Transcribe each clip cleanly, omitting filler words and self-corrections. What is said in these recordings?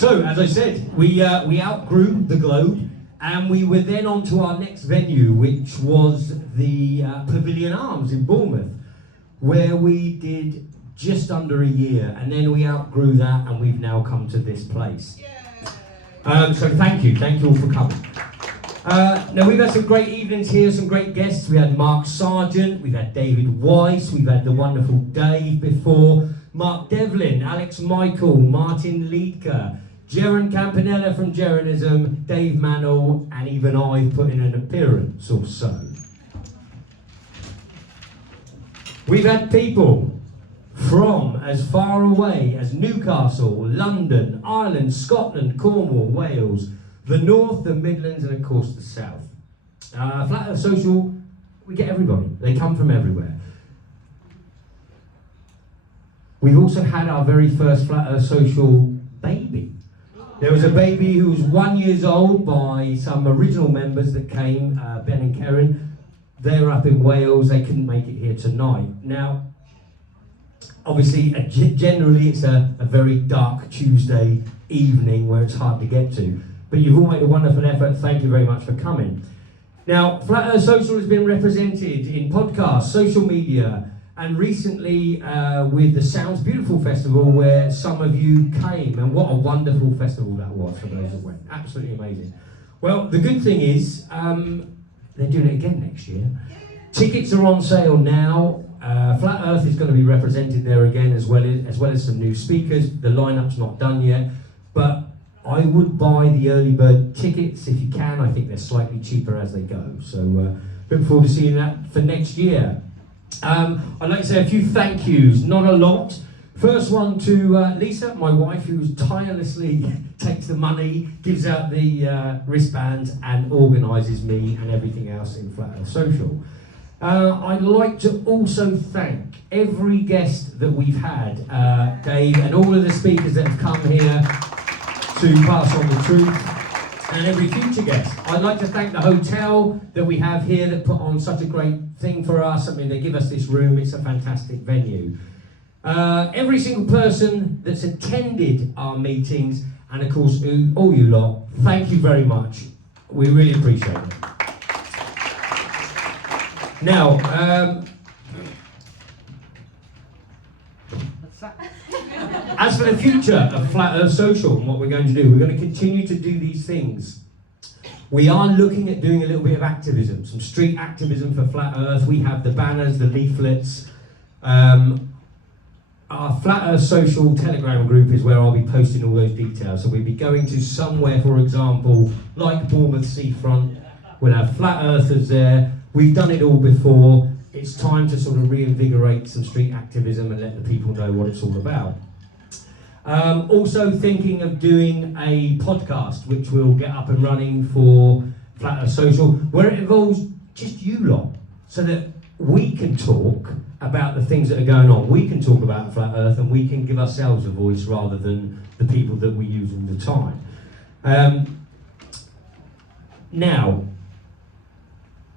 So, as I said, we outgrew the globe, and we were then on to our next venue, which was the Pavilion Arms in Bournemouth, where we did just under a year, and then we outgrew that, and we've now come to this place. So thank you all for coming. Now we've had some great evenings here, some great guests. We had Mark Sargent, we've had David Weiss, we've had the wonderful Dave before, Mark Devlin, Alex Michael, Martin Liedker, Jaron Campanella from Determinism, Dave Mannell, and even I've put in an appearance or so. We've had people from as far away as Newcastle, London, Ireland, Scotland, Cornwall, Wales, the North, the Midlands, and of course the South. Flat Earth Social, we get everybody. They come from everywhere. We've also had our very first Flat Earth Social baby. There was a baby who was 1 year old by some original members that came, Ben and Karen. They're up in Wales, they couldn't make it here tonight. Now, obviously, generally it's a very dark Tuesday evening where it's hard to get to. But you've all made a wonderful effort, thank you very much for coming. Now, Flat Earth Social has been represented in podcasts, social media, and recently with the Sounds Beautiful Festival, where some of you came, and what a wonderful festival that was for those that went. Absolutely amazing. Well, the good thing is, they're doing it again next year. Tickets are on sale now. Flat Earth is going to be represented there again, as well as some new speakers. The lineup's not done yet, but I would buy the early bird tickets if you can. I think they're slightly cheaper as they go. So look forward to seeing that for next year. I'd like to say a few thank yous, not a lot. First one to Lisa, my wife, who tirelessly takes the money, gives out the wristbands, and organises me and everything else in Flat Earth Social. I'd like to also thank every guest that we've had, Dave, and all of the speakers that have come here to pass on the truth, and every future guest. I'd like to thank the hotel that we have here that put on such a great thing for us. I mean, they give us this room, it's a fantastic venue. Every single person that's attended our meetings, and of course, all you lot, thank you very much. We really appreciate it. Now, as for the future of Flat Earth Social and what we're going to do, we're going to continue to do these things. We are looking at doing a little bit of activism, some street activism for Flat Earth. We have the banners, the leaflets. Our Flat Earth Social Telegram group is where I'll be posting all those details. So we'll be going to somewhere, for example, like Bournemouth Seafront. We'll have Flat Earthers there. We've done it all before. It's time to sort of reinvigorate some street activism and let the people know what it's all about. Also thinking of doing a podcast which will get up and running for Flat Earth Social, where it involves just you lot, so that we can talk about the things that are going on. We can talk about Flat Earth, and we can give ourselves a voice rather than the people that we use all the time. Now,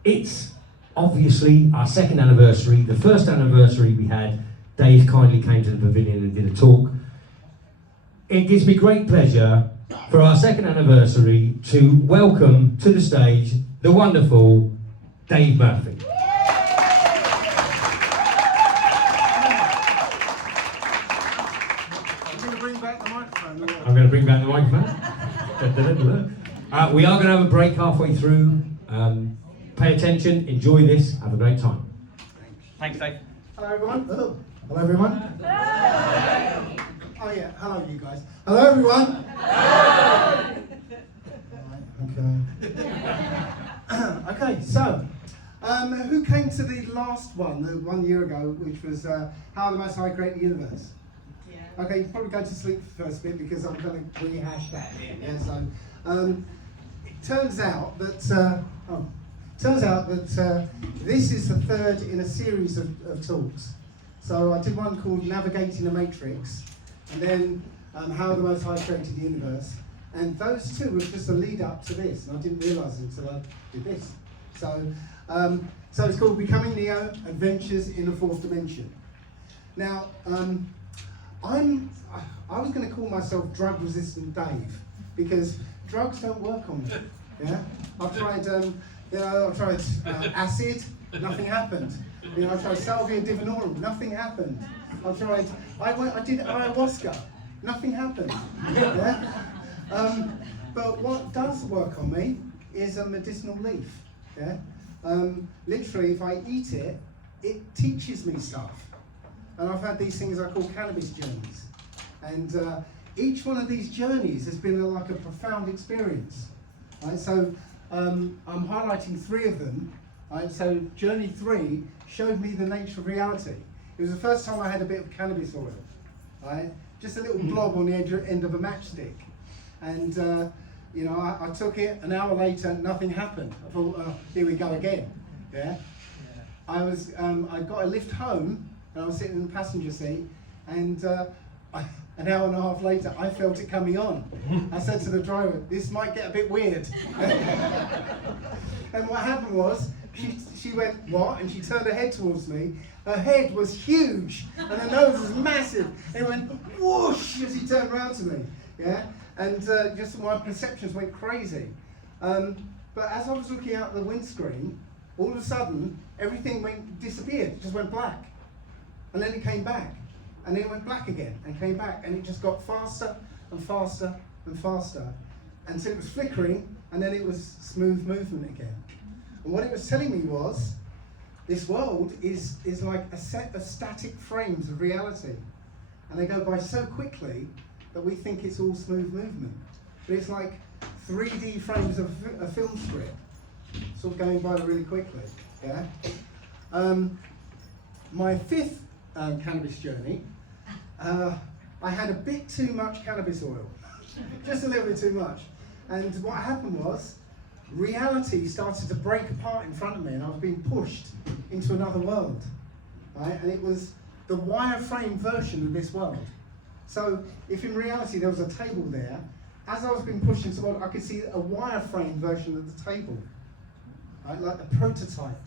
it's obviously our second anniversary. The first anniversary we had, Dave kindly came to the pavilion and did a talk. It gives me great pleasure for our second anniversary to welcome to the stage the wonderful Dave Murphy. I'm going to bring back the microphone. We are going to have a break halfway through. Pay attention, enjoy this, have a great time. Thanks, Dave. Hello, everyone. Oh. Hello, everyone. Hello. Oh, yeah. Hello, you guys. Hello, everyone. Hello. Right, okay. Okay, so, who came to the last one, the 1 year ago, which was How the Most High Created the Universe? Yeah. Okay, you probably go to sleep for the first bit because I'm going to rehash that. Yeah, so, it turns out that, this is the third in a series of talks. So I did one called Navigating the Matrix, and then How the Most High Created the Universe. And those two were just a lead up to this, and I didn't realise it until I did this. So it's called Becoming Neo, Adventures in the Fourth Dimension. Now, I was going to call myself drug-resistant Dave because drugs don't work on me. Yeah, I've tried, acid, nothing happened. I tried salvia divinorum, nothing happened. I did ayahuasca, nothing happened. Yeah? But what does work on me is a medicinal leaf. Yeah, literally, if I eat it, it teaches me stuff. And I've had these things I call cannabis journeys. And each one of these journeys has been like a profound experience. Right? So I'm highlighting 3 of them. Right? So journey 3 showed me the nature of reality. It was the first time I had a bit of cannabis oil. Right? Just a little blob on the end of a matchstick. And I took it, an hour later, nothing happened. I thought, here we go again. Yeah. I got a lift home, and I was sitting in the passenger seat, and an hour and a half later, I felt it coming on. I said to the driver, this might get a bit weird. And what happened was, she went, what? And she turned her head towards me. Her head was huge, and her nose was massive. And it went whoosh as she turned around to me. Yeah? And just my perceptions went crazy. But as I was looking out the windscreen, all of a sudden, everything disappeared. It just went black. And then it came back. And then it went black again, and came back. And it just got faster and faster and faster. Until it was flickering, and then it was smooth movement again. And what it was telling me was, this world is like a set of static frames of reality. And they go by so quickly that we think it's all smooth movement. But it's like 3D frames of a film script, sort of going by really quickly. Yeah. My 5th cannabis journey, I had a bit too much cannabis oil, just a little bit too much. And what happened was, reality started to break apart in front of me, and I was being pushed into another world. Right? And it was the wireframe version of this world. So if in reality there was a table there, as I was being pushed into the world, I could see a wireframe version of the table. Right? Like a prototype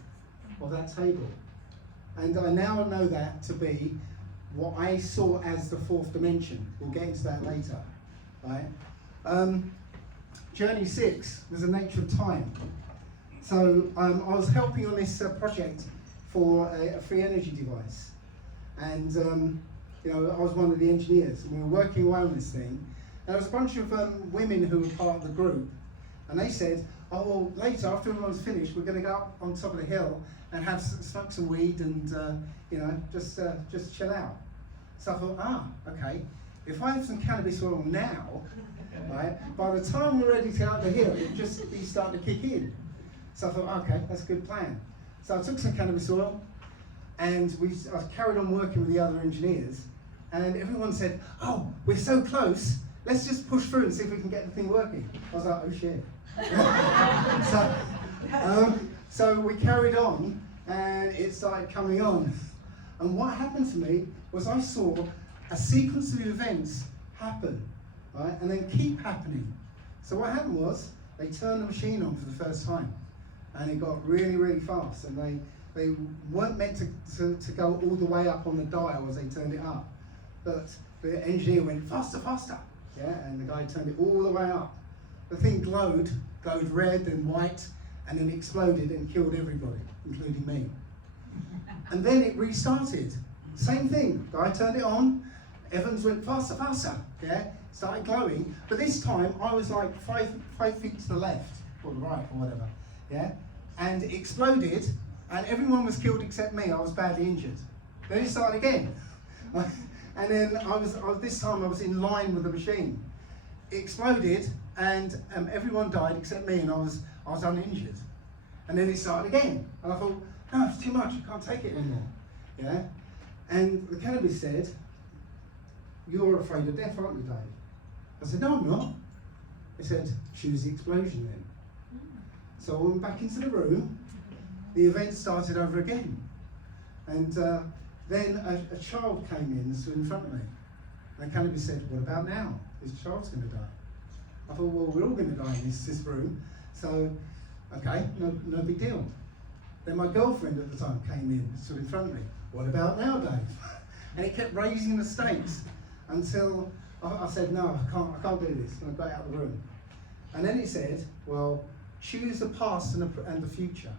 of that table. And I now know that to be what I saw as the 4th dimension. We'll get into that later. Right? Journey 6 was the nature of time. So I was helping on this project for a free energy device. And I was one of the engineers, and we were working away on this thing. And there was a bunch of women who were part of the group, and they said, oh, well, later, after everyone's finished, we're going to go up on top of the hill and smoke some weed and, just chill out. So I thought, okay, if I have some cannabis oil now, right, by the time we're ready to go up the hill, it'll just be starting to kick in. So I thought, okay, that's a good plan. So I took some cannabis oil, and I carried on working with the other engineers, and everyone said, oh, we're so close, let's just push through and see if we can get the thing working. I was like, oh shit. So we carried on, and it started coming on. And what happened to me was I saw a sequence of events happen, right, and then keep happening. So what happened was, they turned the machine on for the first time, and it got really, really fast, and they weren't meant to go all the way up on the dial as they turned it up. But the engineer went faster, faster, yeah, and the guy turned it all the way up. The thing glowed red and white, and then exploded and killed everybody, including me. And then it restarted. Same thing, guy turned it on, Evans went faster, faster, yeah, started glowing, but this time I was like five feet to the left, or the right, or whatever, yeah, and it exploded, and everyone was killed except me. I was badly injured. Then it started again. And then this time I was in line with the machine. It exploded, and everyone died except me, and I was uninjured. And then it started again, and I thought, no, it's too much, I can't take it anymore. Yeah? And the cannabis said, you're afraid of death, aren't you, Dave? I said, no, I'm not. It said, choose the explosion then. So I went back into the room, the event started over again. And then a child came in and stood in front of me. And the cannabis said, what about now? This child's going to die. I thought, well, we're all going to die in this room. So, okay, no big deal. Then my girlfriend at the time came in and stood in front of me. What about now, Dave? And it kept raising the stakes. until I said, no, I can't do this, and I got out of the room. And then it said, well, choose the past and the future.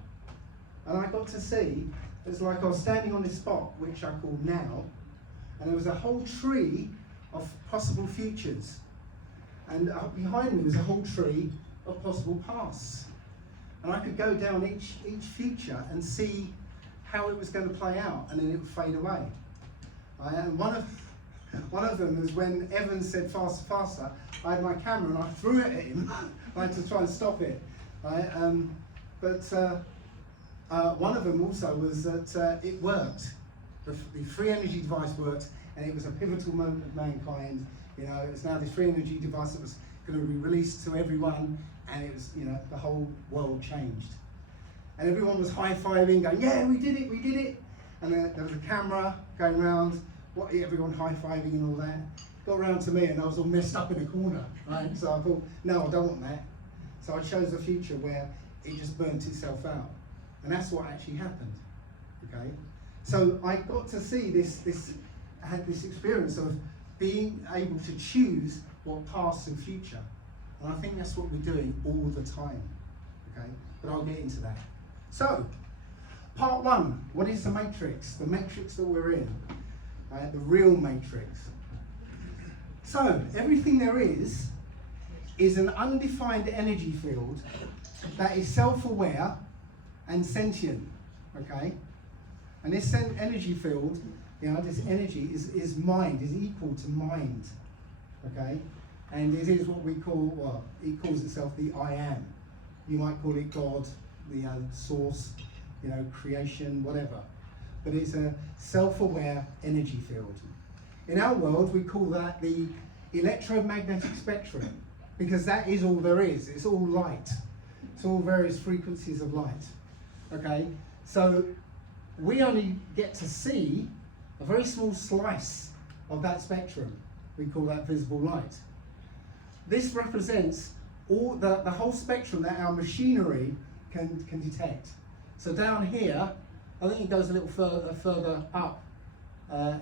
And I got to see, it's like I was standing on this spot, which I call now, and there was a whole tree of possible futures. And behind me was a whole tree of possible pasts. And I could go down each future and see how it was going to play out, and then it would fade away. And one of them was when Evan said faster, faster, I had my camera and I threw it at him like to try and stop it. But one of them also was that it worked. The free energy device worked, and it was a pivotal moment of mankind. You know, it's now this free energy device that was going to be released to everyone, and it was, you know, the whole world changed. And everyone was high-fiving, going, yeah, we did it, we did it. And there was a camera going around, everyone high-fiving and all that. Got around to me and I was all messed up in a corner, right? So I thought, no, I don't want that. So I chose a future where it just burnt itself out. And that's what actually happened, okay? So I got to see I had this experience of being able to choose what past and future. And I think that's what we're doing all the time, okay? But I'll get into that. So, part one, what is the matrix? The matrix that we're in, the real matrix. So, everything there is an undefined energy field that is self-aware and sentient, okay? And this energy field, you know, this energy is mind, is equal to mind, okay? And it is what we call, well, it calls itself the I am. You might call it God, the source, you know, creation, whatever. But it's a self-aware energy field. In our world, we call that the electromagnetic spectrum, because that is all there is. It's all light. It's all various frequencies of light. Okay? So we only get to see a very small slice of that spectrum. We call that visible light. This represents all the whole spectrum that our machinery can detect. So down here, I think it goes a little further up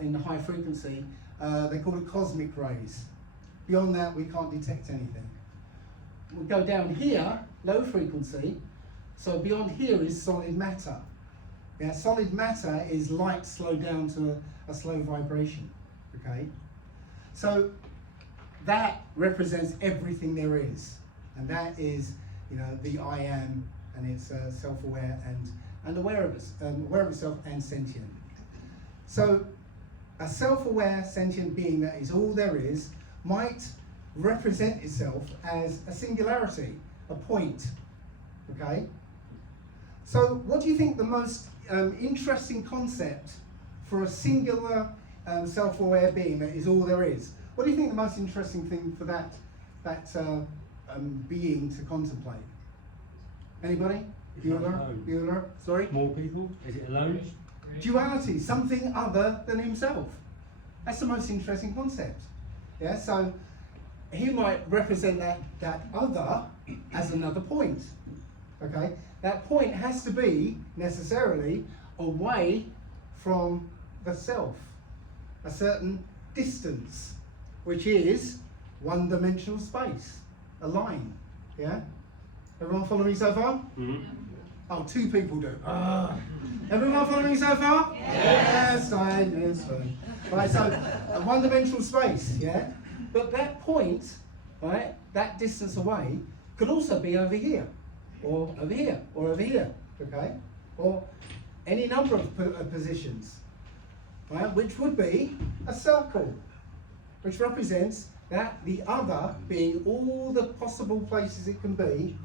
in the high frequency. They call it cosmic rays. Beyond that, we can't detect anything. We go down here, low frequency. So beyond here is solid matter. Yeah, solid matter is light slowed down to a slow vibration. Okay, so that represents everything there is, and that is, you know, the I am, and it's self-aware and aware of itself and sentient. So a self-aware sentient being that is all there is might represent itself as a singularity, a point. Okay. So what do you think the most interesting concept for a singular self-aware being that is all there is? What do you think the most interesting thing for that being to contemplate? Anybody? Bueller? Sorry? More people? Is it alone? Duality, something other than himself. That's the most interesting concept. Yeah, so he might represent that other as another point. Okay? That point has to be necessarily away from the self, a certain distance, which is one-dimensional space, a line. Yeah? Everyone follow me so far? Mm-hmm. Oh, two people do. Everyone follow me so far? Yes, fine, yes, fine. Right, so a one-dimensional space, yeah? But that point, right, that distance away, could also be over here, or over here, or over here, okay? Or any number of positions, right, which would be a circle, which represents that the other being all the possible places it can be,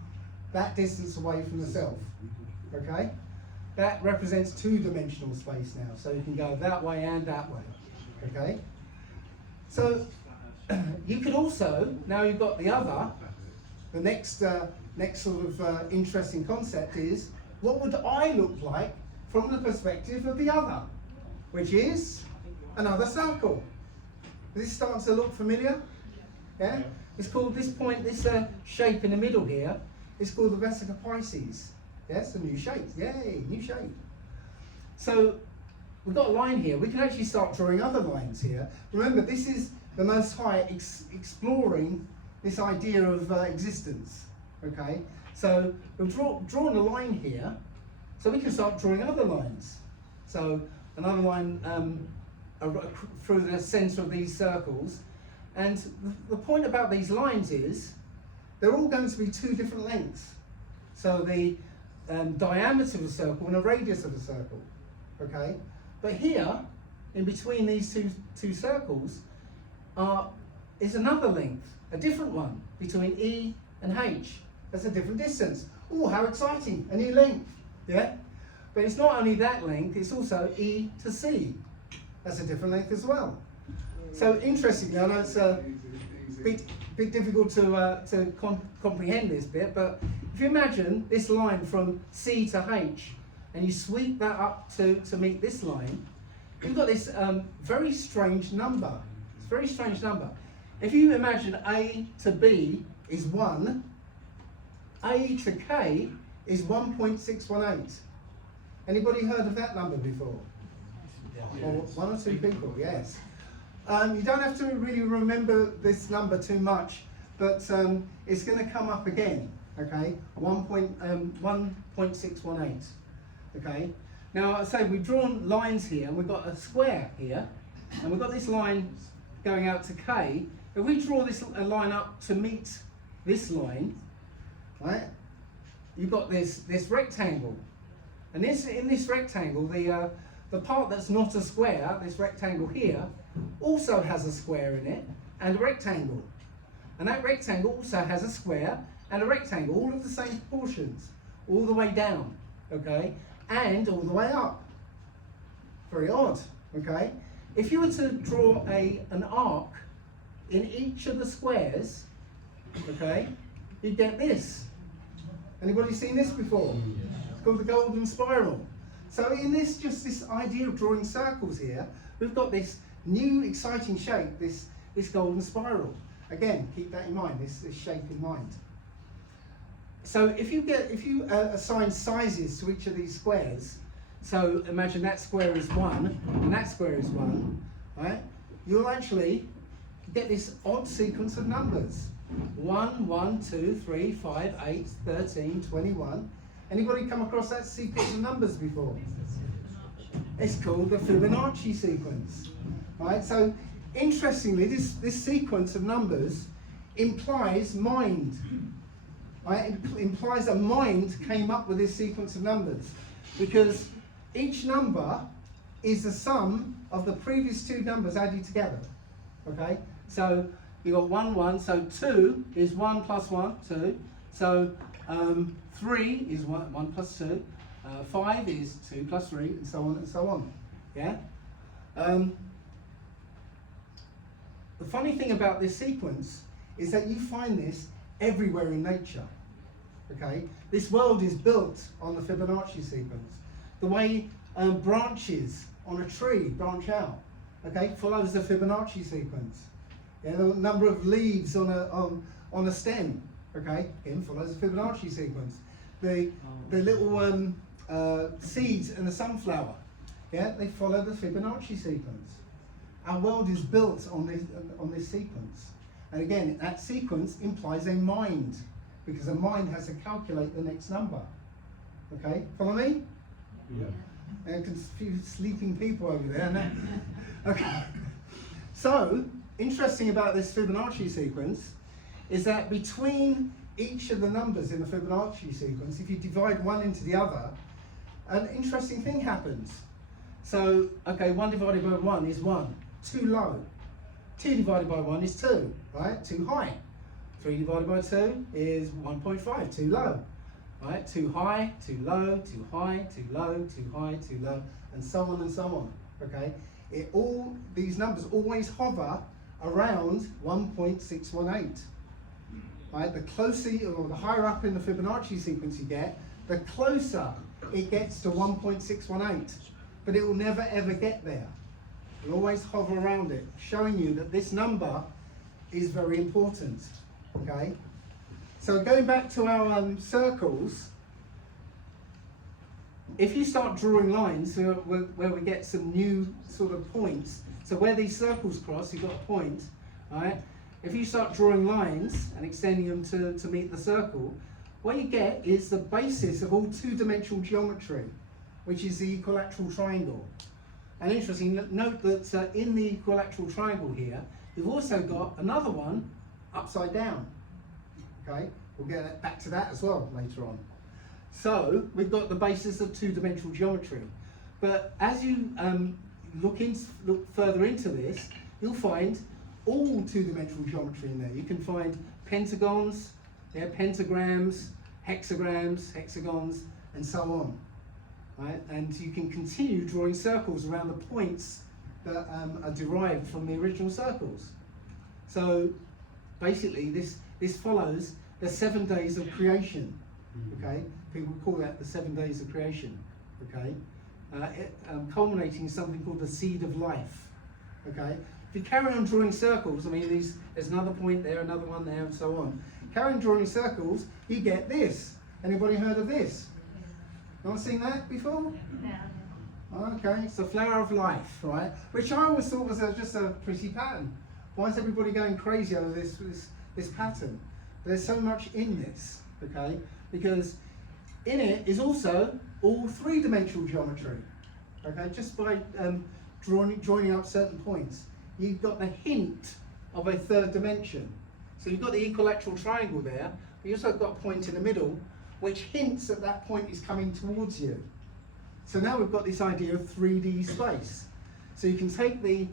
that distance away from the self, okay? That represents two-dimensional space now, so you can go that way and that way, okay? So you could also, now you've got the other, the next sort of interesting concept is, what would I look like from the perspective of the other, which is another circle. Is this starting to look familiar? Yeah? It's called this point, this shape in the middle here, it's called the Vesica Pisces. Yes, a new shape. Yay, new shape. So we've got a line here. We can actually start drawing other lines here. Remember, this is the Most High exploring this idea of existence. Okay, so we've drawn a line here, so we can start drawing other lines. So another line through the centre of these circles, and the point about these lines is they're all going to be two different lengths. So the diameter of a circle and a radius of a circle. Okay, but here, in between these two circles, is another length, a different one, between E and H. That's a different distance. Oh, how exciting, a new length, yeah? But it's not only that length, it's also E to C. That's a different length as well. So interestingly, I know it's a bit difficult to comprehend this bit, but if you imagine this line from C to H, and you sweep that up to meet this line, you've got this very strange number. It's a very strange number. If you imagine A to B is 1, A to K is 1.618. Anybody heard of that number before? Yeah. Or one or two people, yes. You don't have to really remember this number too much, but it's going to come up again, okay? 1.618, okay? Now, I say we've drawn lines here, and we've got a square here, and we've got this line going out to K. If we draw this line up to meet this line, right, you've got this rectangle. And in this rectangle, the part that's not a square, this rectangle here, also has a square in it and a rectangle. And that rectangle also has a square and a rectangle, all of the same proportions, all the way down, okay, and all the way up. Very odd, okay? If you were to draw an arc in each of the squares, okay, you'd get this. Anybody seen this before? It's called the golden spiral. So in this idea of drawing circles here, we've got this new exciting shape, this golden spiral. Again, keep that in mind, this shape in mind. So if you assign sizes to each of these squares, so imagine that square is 1 and that square is 1, right? You'll actually get this odd sequence of numbers. 1, 1, 2, 3, 5, 8, 13, 21. Anybody come across that sequence of numbers before? It's called the Fibonacci sequence, right? So interestingly, this sequence of numbers implies mind, right? It implies a mind came up with this sequence of numbers, because each number is the sum of the previous two numbers added together, okay? So you got 1, 1, so 2 is 1 plus 1, 2. So 3 is 1 plus 2. 5 is 2 plus 3, and so on and so on. Yeah? The funny thing about this sequence is that you find this everywhere in nature. Okay? This world is built on the Fibonacci sequence. The way branches on a tree branch out, okay, follows the Fibonacci sequence. Yeah, the number of leaves on a stem, okay, again follows the Fibonacci sequence. The little seeds in the sunflower, yeah, they follow the Fibonacci sequence. Our world is built on this sequence, and again, that sequence implies a mind, because a mind has to calculate the next number. Okay, follow me? Yeah. And a few sleeping people over there. No? Okay. So, interesting about this Fibonacci sequence is that between each of the numbers in the Fibonacci sequence, if you divide one into the other, an interesting thing happens. So, okay, 1 divided by 1 is 1, too low. 2 divided by 1 is 2, right? Too high. 3 divided by 2 is 1.5, too low. Right? Too high, too low, too high, too low, too high, too low, and so on and so on. Okay? These numbers always hover around 1.618. Right? The closer or the higher up in the Fibonacci sequence you get, the closer it gets to 1.618. But it will never ever get there. It'll always hover around it, showing you that this number is very important. Okay? So going back to our circles, if you start drawing lines where we get some new sort of points, so where these circles cross, you've got a point, right? If you start drawing lines and extending them to meet the circle, what you get is the basis of all two-dimensional geometry, which is the equilateral triangle. And interesting, note that in the equilateral triangle here, you've also got another one upside down. Okay, we'll get back to that as well later on. So we've got the basis of two-dimensional geometry. But as you look further into this, you'll find all two-dimensional geometry in there. You can find pentagons, pentagrams, hexagrams, hexagons, and so on. Right? And you can continue drawing circles around the points that are derived from the original circles. So basically, this follows the 7 days of creation. Okay, people call that the 7 days of creation. Okay, culminating in something called the seed of life. Okay, if you carry on drawing circles, I mean, there's another point there, another one there, and so on. Carry on drawing circles, you get this. Anybody heard of this? Not seen that before? No. Okay, it's the flower of life, right? Which I always thought was just a pretty pattern. Why is everybody going crazy over this pattern? There's so much in this, okay? Because in it is also all three-dimensional geometry, okay? Just by joining up certain points, you've got the hint of a third dimension. So you've got the equilateral triangle there, but you also got a point in the middle, which hints that that point is coming towards you. So now we've got this idea of 3D space. So you can take the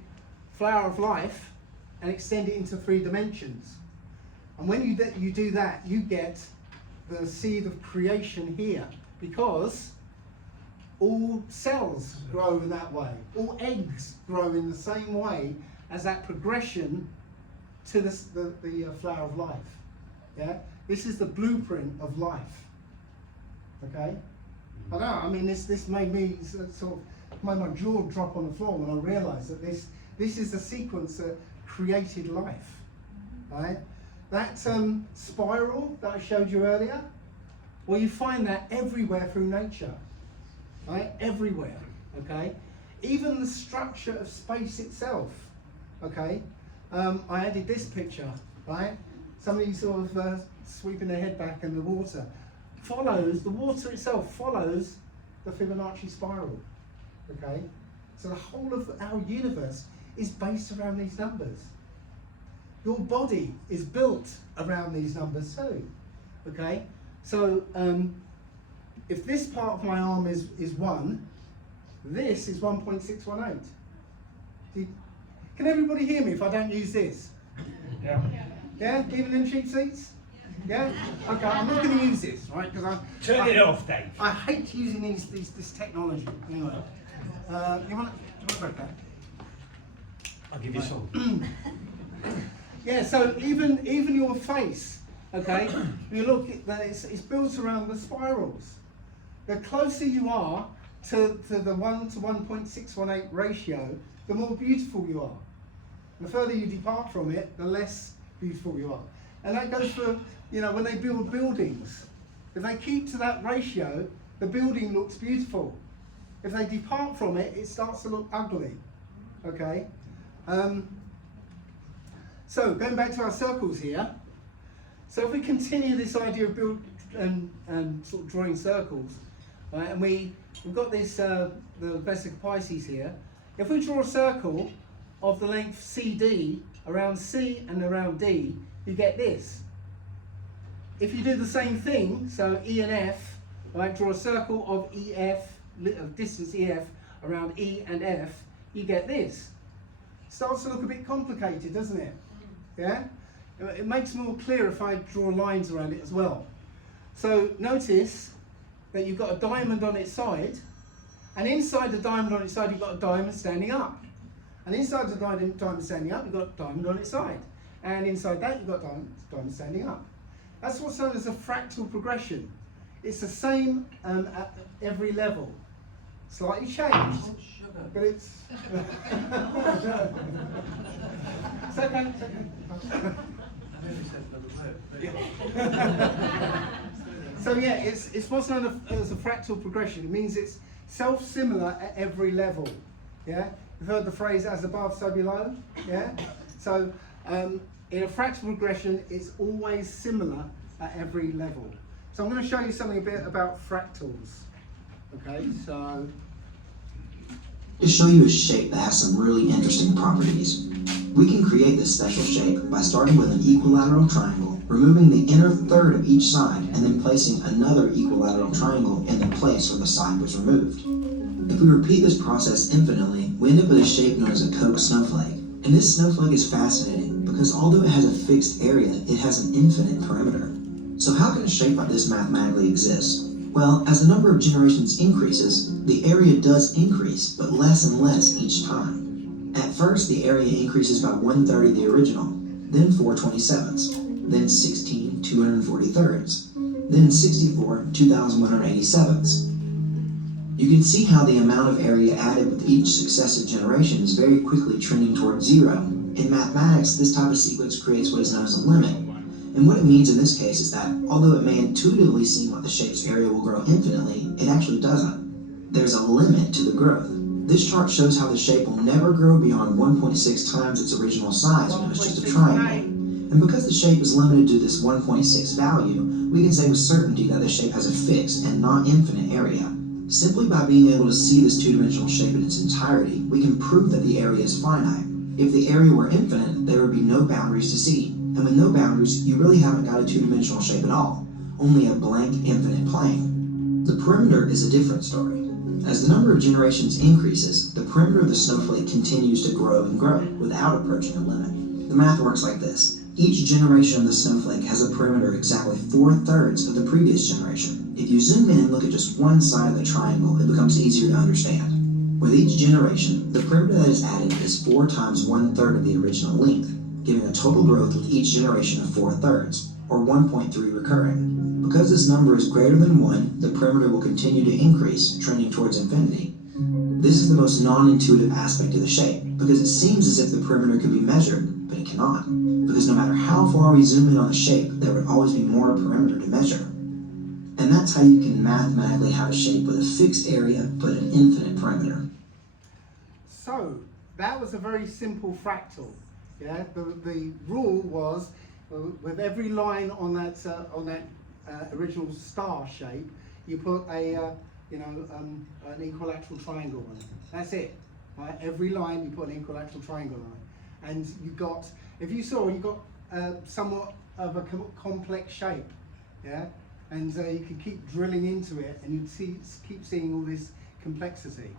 flower of life and extend it into 3 dimensions. And when you do that, you get the seed of creation here, because all cells grow in that way. All eggs grow in the same way as that progression to the flower of life. Yeah, this is the blueprint of life. Okay, I don't know. I mean, this made me sort of made my jaw drop on the floor when I realised that this is the sequence that created life. Right, that spiral that I showed you earlier. Well, you find that everywhere through nature. Right, everywhere. Okay, even the structure of space itself. Okay, I added this picture. Right, somebody sort of sweeping their head back in the water. The water itself follows the Fibonacci spiral. Okay, so the whole of our universe is based around these numbers. Your body is built around these numbers too. Okay, so if this part of my arm is 1, this is 1.618. Can everybody hear me if I don't use this? Yeah. Yeah, even in cheap seats? Yeah? Okay, I'm not going to use this, right? Because Turn it off, Dave. I hate using this technology. Anyway, you want to break that? I'll give you some. Yeah, so even your face, okay, you look at that, it's built around the spirals. The closer you are to the 1 to 1.618 ratio, the more beautiful you are. The further you depart from it, the less beautiful you are. And that goes for, when they build buildings. If they keep to that ratio, the building looks beautiful. If they depart from it, it starts to look ugly. Okay? So going back to our circles here. So if we continue this idea of sort of drawing circles, right, and we've got this the Vesica Pisces here. If we draw a circle of the length CD around C and around D, you get this. If you do the same thing, so E and F, right, draw a circle of EF, of distance EF around E and F, you get this. Starts to look a bit complicated, doesn't it? Yeah? It makes more clear if I draw lines around it as well. So notice that you've got a diamond on its side, and inside the diamond on its side you've got a diamond standing up. And inside the diamond standing up, you've got a diamond on its side. And inside that, you've got diamond standing up. That's what's known as a fractal progression. It's the same at every level. Slightly changed, but it's... It's okay, it's okay. So yeah, it's what's known as a fractal progression. It means it's self-similar at every level. Yeah, you've heard the phrase "as above, so below." Yeah, so In a fractal regression, it's always similar at every level. So I'm going to show you something a bit about fractals. Okay, so To show you a shape that has some really interesting properties. We can create this special shape by starting with an equilateral triangle, removing the inner third of each side, and then placing another equilateral triangle in the place where the side was removed. If we repeat this process infinitely, we end up with a shape known as a Koch snowflake. And this snowflake is fascinating because although it has a fixed area, it has an infinite perimeter. So how can a shape like this mathematically exist? Well, as the number of generations increases, the area does increase, but less and less each time. At first, the area increases by 1/3 of the original, then 4/27ths, then 16 243rds, then 64 2187ths. You can see how the amount of area added with each successive generation is very quickly trending towards zero. In mathematics, this type of sequence creates what is known as a limit. And what it means in this case is that, although it may intuitively seem like the shape's area will grow infinitely, it actually doesn't. There's a limit to the growth. This chart shows how the shape will never grow beyond 1.6 times its original size when it was just a triangle. And because the shape is limited to this 1.6 value, we can say with certainty that the shape has a fixed and not infinite area. Simply by being able to see this two-dimensional shape in its entirety, we can prove that the area is finite. If the area were infinite, there would be no boundaries to see. And with no boundaries, you really haven't got a two-dimensional shape at all, only a blank, infinite plane. The perimeter is a different story. As the number of generations increases, the perimeter of the snowflake continues to grow and grow without approaching a limit. The math works like this. Each generation of the snowflake has a perimeter exactly 4/3 of the previous generation. If you zoom in and look at just one side of the triangle, it becomes easier to understand. With each generation, the perimeter that is added is 4 times 1/3 of the original length, giving a total growth with each generation of 4/3, or 1.3 recurring. Because this number is greater than 1, the perimeter will continue to increase, trending towards infinity. This is the most non-intuitive aspect of the shape, because it seems as if the perimeter could be measured, but it cannot. Because no matter how far we zoom in on the shape, there would always be more perimeter to measure. And that's how you can mathematically have a shape with a fixed area but an infinite perimeter. So that was a very simple fractal. Yeah, the rule was with every line on that original star shape, you put an equilateral triangle on it. That's it. Right? Every line you put an equilateral triangle on it, and you got, if you saw, you got somewhat of a complex shape. Yeah, and you can keep drilling into it, and you'd keep seeing all this complexity.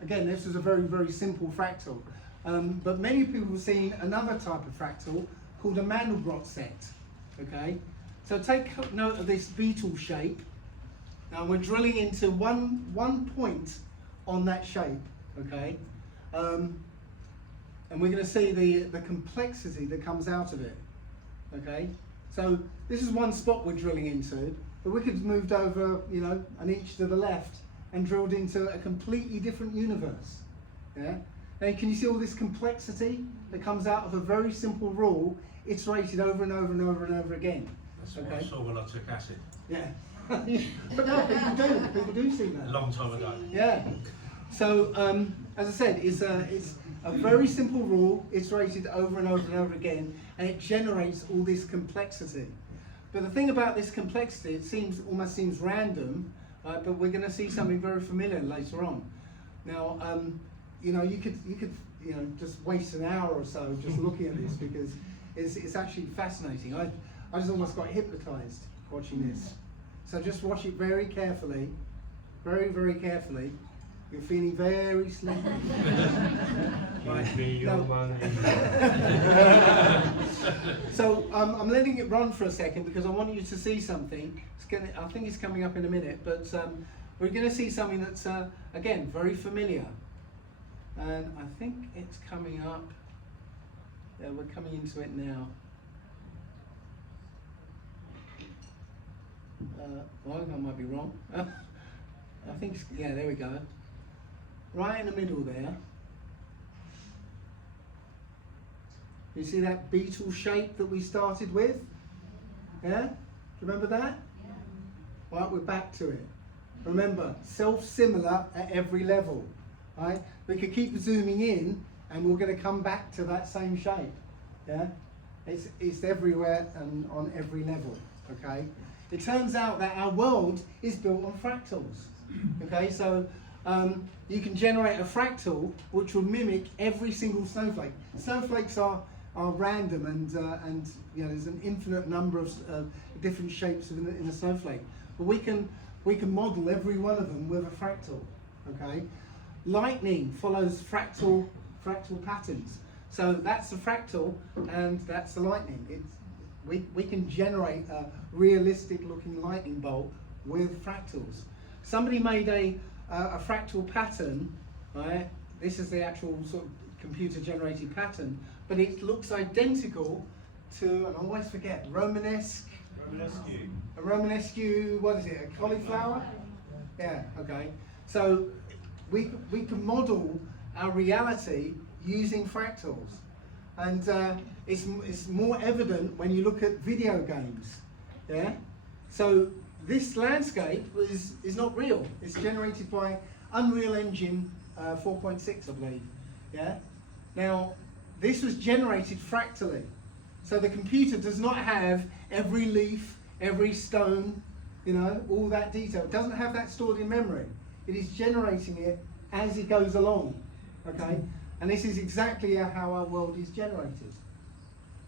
Again, this is a very, very simple fractal. But many people have seen another type of fractal called a Mandelbrot set. Okay, so take note of this beetle shape. Now we're drilling into one point on that shape. Okay, and we're going to see the complexity that comes out of it. Okay, so this is one spot we're drilling into, but we could have moved over, an inch to the left and drilled into a completely different universe. Yeah. Now, can you see all this complexity that comes out of a very simple rule, iterated over and over and over and over again? That's what I saw when I took acid. Yeah. But no, people do see that. A long time ago. Yeah. So, as I said, it's a very simple rule, iterated over and over and over again, and it generates all this complexity. But the thing about this complexity, it almost seems random, but we're going to see something very familiar later on. Now, you could just waste an hour or so just looking at this, because it's actually fascinating. I just almost got hypnotized watching this. So just watch it very carefully, very, very carefully. You're feeling very sleepy. Give me your money. So I'm letting it run for a second because I want you to see something. I think it's coming up in a minute, but we're going to see something that's again very familiar. And I think it's coming up. Yeah, we're coming into it now. Well, I might be wrong. I think, yeah, there we go. Right in the middle there. You see that beetle shape that we started with? Yeah? Do you remember that? Yeah. Right, we're back to it. Remember, self-similar at every level. Right? We could keep zooming in and we're going to come back to that same shape. Yeah, it's everywhere and on every level. Okay, it turns out that our world is built on fractals. Okay, so you can generate a fractal which will mimic every single snowflake. Snowflakes are random, and you know, there's an infinite number of different shapes in a snowflake. But we can model every one of them with a fractal. Okay, lightning follows fractal patterns. So that's the fractal, and that's the lightning. We can generate a realistic looking lightning bolt with fractals. Somebody made a fractal pattern, right? This is the actual sort of computer generated pattern, but it looks identical to, and I always forget, Romanesque, what is it, a cauliflower? Yeah, okay. So we can model our reality using fractals. And it's more evident when you look at video games. Yeah? So this landscape is not real. It's generated by Unreal Engine 4.6, I believe. Yeah? Now, this was generated fractally. So the computer does not have every leaf, every stone, you know, all that detail. It doesn't have that stored in memory. It is generating it as it goes along. Okay? And this is exactly how our world is generated.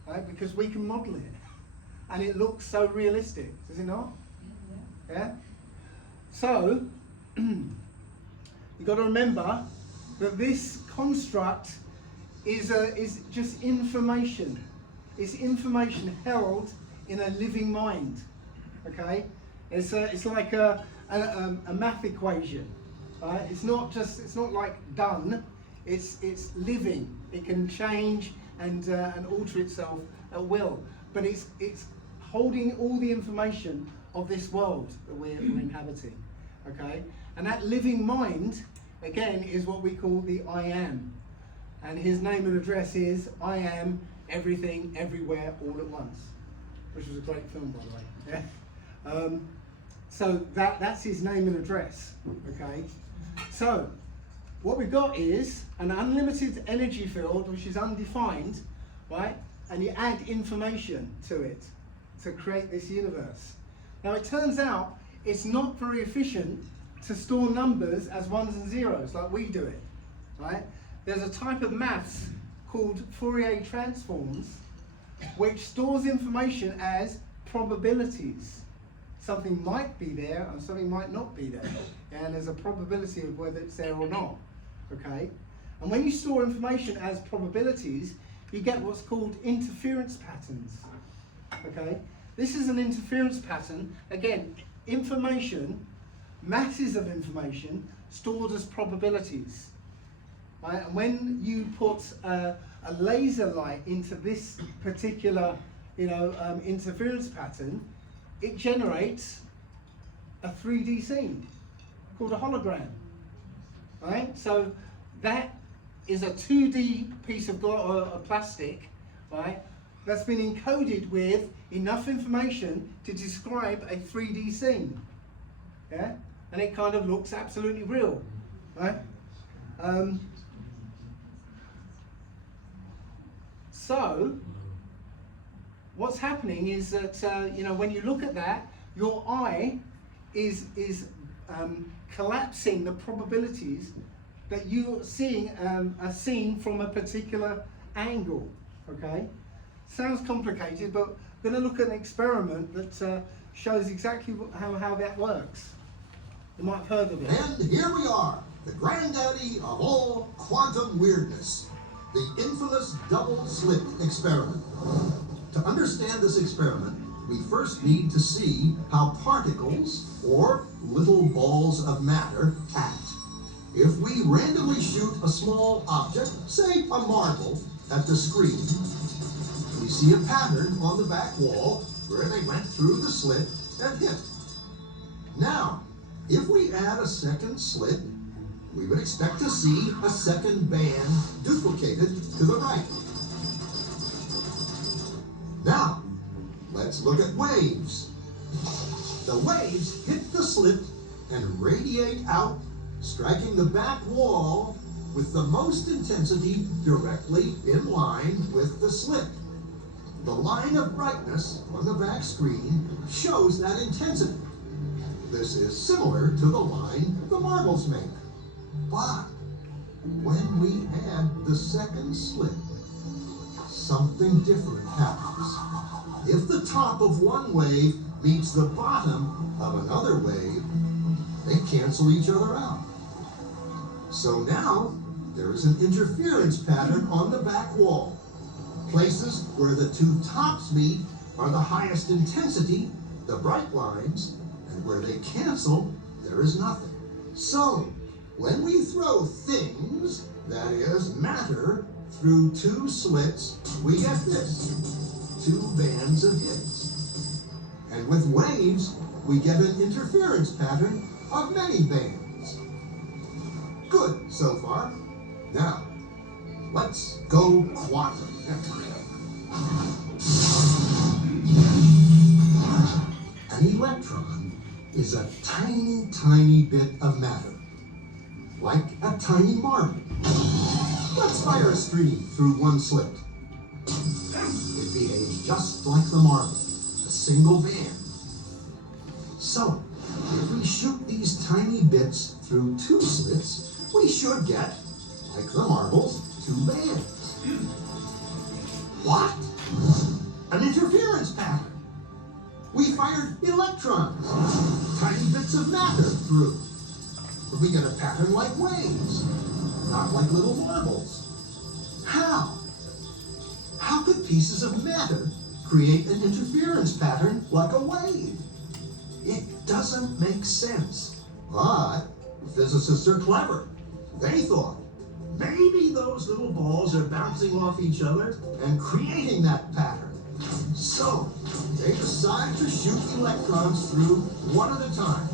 Right? Because we can model it. And it looks so realistic, does it not? Yeah? So, you've got to remember that this construct is just information. It's information held in a living mind. Okay? It's like a math equation. Right? It's not like done. It's living. It can change and alter itself at will. But it's holding all the information of this world that we're inhabiting. Okay? And that living mind, again, is what we call the I am. And his name and address is I am everything, everywhere, all at once. Which was a great film, by the way. Yeah? So that's his name and address. Okay? So what we've got is an unlimited energy field which is undefined, right? And you add information to it to create this universe. Now it turns out it's not very efficient to store numbers as ones and zeros like we do it, right? There's a type of maths called Fourier transforms which stores information as probabilities. Something might be there and something might not be there. And there's a probability of whether it's there or not. Okay? And when you store information as probabilities, you get what's called interference patterns. Okay? This is an interference pattern. Again, information, masses of information, stored as probabilities. Right? And when you put a laser light into this particular, interference pattern, it generates a 3D scene called a hologram. Right? So that is a 2D piece of plastic, right? That's been encoded with enough information to describe a 3D scene. Yeah? And it kind of looks absolutely real. Right? So what's happening is that when you look at that, your eye is collapsing the probabilities that you're seeing are seen from a particular angle. Okay, sounds complicated, but we're going to look at an experiment that shows exactly how that works. You might have heard of it. And here we are, the granddaddy of all quantum weirdness, the infamous double slit experiment. To understand this experiment, we first need to see how particles, or little balls of matter, act. If we randomly shoot a small object, say a marble, at the screen, we see a pattern on the back wall where they went through the slit and hit. Now, if we add a second slit, we would expect to see a second band duplicated to the right. Now, let's look at waves. The waves hit the slit and radiate out, striking the back wall with the most intensity directly in line with the slit. The line of brightness on the back screen shows that intensity. This is similar to the line the marbles make. But when we add the second slit, something different happens. If the top of one wave meets the bottom of another wave, they cancel each other out. So now there is an interference pattern on the back wall. Places where the two tops meet are the highest intensity, the bright lines, and where they cancel, there is nothing. So, when we throw things, that is, matter, through two slits, we get this, two bands of hits. And with waves, we get an interference pattern of many bands. Good so far. Now, let's go quantum. An electron is a tiny, tiny bit of matter, like a tiny marble. Let's fire a stream through one slit. It behaves just like the marble, a single band. So, if we shoot these tiny bits through two slits, we should get, like the marbles, two bands. What? An interference pattern. We fired electrons, tiny bits of matter through. But we get a pattern like waves, not like little marbles. How? How could pieces of matter create an interference pattern like a wave? It doesn't make sense. But physicists are clever. They thought, maybe those little balls are bouncing off each other and creating that pattern. So, they decide to shoot electrons through one at a time.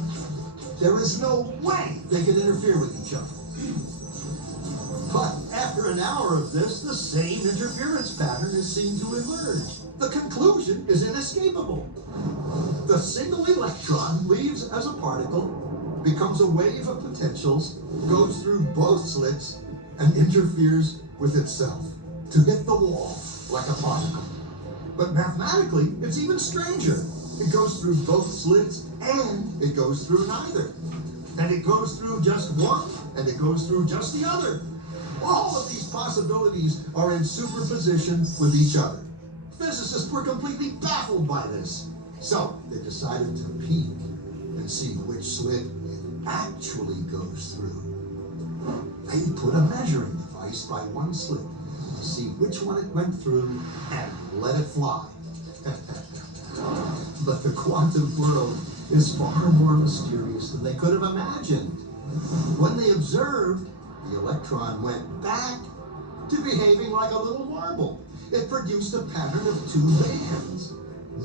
There is no way they can interfere with each other. But after an hour of this, the same interference pattern is seen to emerge. The conclusion is inescapable. The single electron leaves as a particle, becomes a wave of potentials, goes through both slits, and interferes with itself to hit the wall like a particle. But mathematically, it's even stranger. It goes through both slits and it goes through neither. And it goes through just one and it goes through just the other. All of these possibilities are in superposition with each other. Physicists were completely baffled by this. So they decided to peek and see which slit it actually goes through. They put a measuring device by one slit to see which one it went through and let it fly. But the quantum world is far more mysterious than they could have imagined. When they observed, the electron went back to behaving like a little marble. It produced a pattern of two bands,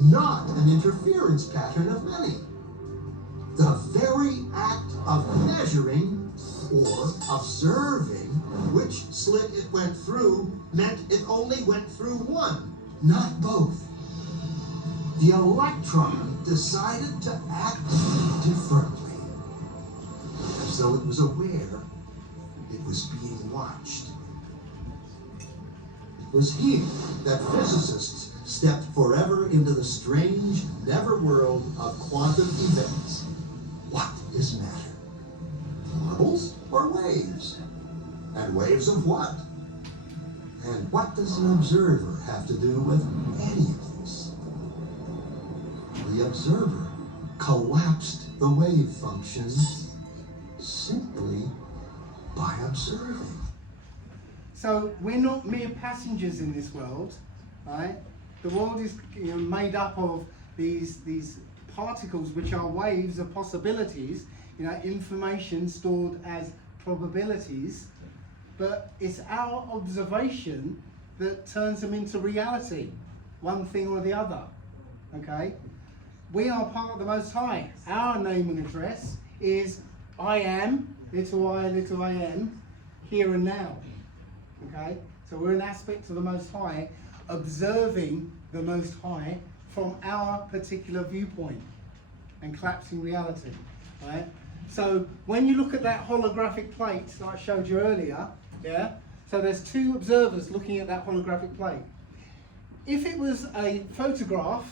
not an interference pattern of many. The very act of measuring or observing which slit it went through meant it only went through one, not both. The electron decided to act differently, as though it was aware it was being watched. It was here that physicists stepped forever into the strange, never world of quantum events. What is matter? Marbles or waves? And waves of what? And what does an observer have to do with any of this? The observer collapsed the wave function simply by observing. So we're not mere passengers in this world, right? The world is made up of these particles which are waves of possibilities, information stored as probabilities, but it's our observation that turns them into reality, one thing or the other, okay? We are part of the Most High. Our name and address is I am, little I am, here and now, okay? So we're an aspect of the Most High, observing the Most High from our particular viewpoint and collapsing reality, right? So when you look at that holographic plate that I showed you earlier, yeah? So there's two observers looking at that holographic plate. if it was a photograph,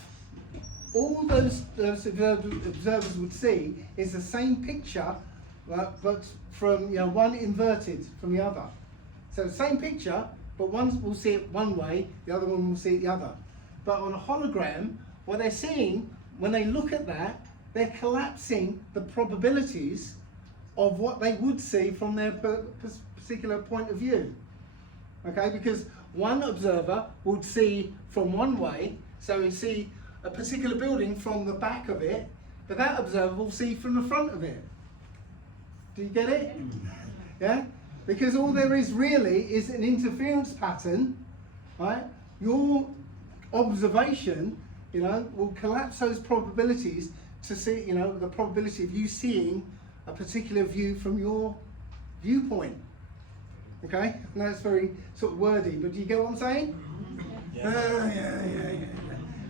all those observers would see is the same picture, but from one inverted from the other. So same picture, but one will see it one way, the other one will see it the other. But on a hologram, what they're seeing, when they look at that, they're collapsing the probabilities of what they would see from their particular point of view. Okay, because one observer would see from one way, so he'd see a particular building from the back of it, but that observer will see from the front of it. Do you get it? Yeah? Because all there is really is an interference pattern, right? Your observation, will collapse those probabilities to see, the probability of you seeing a particular view from your viewpoint. Okay? I know it's very sort of wordy, but do you get what I'm saying? Yeah.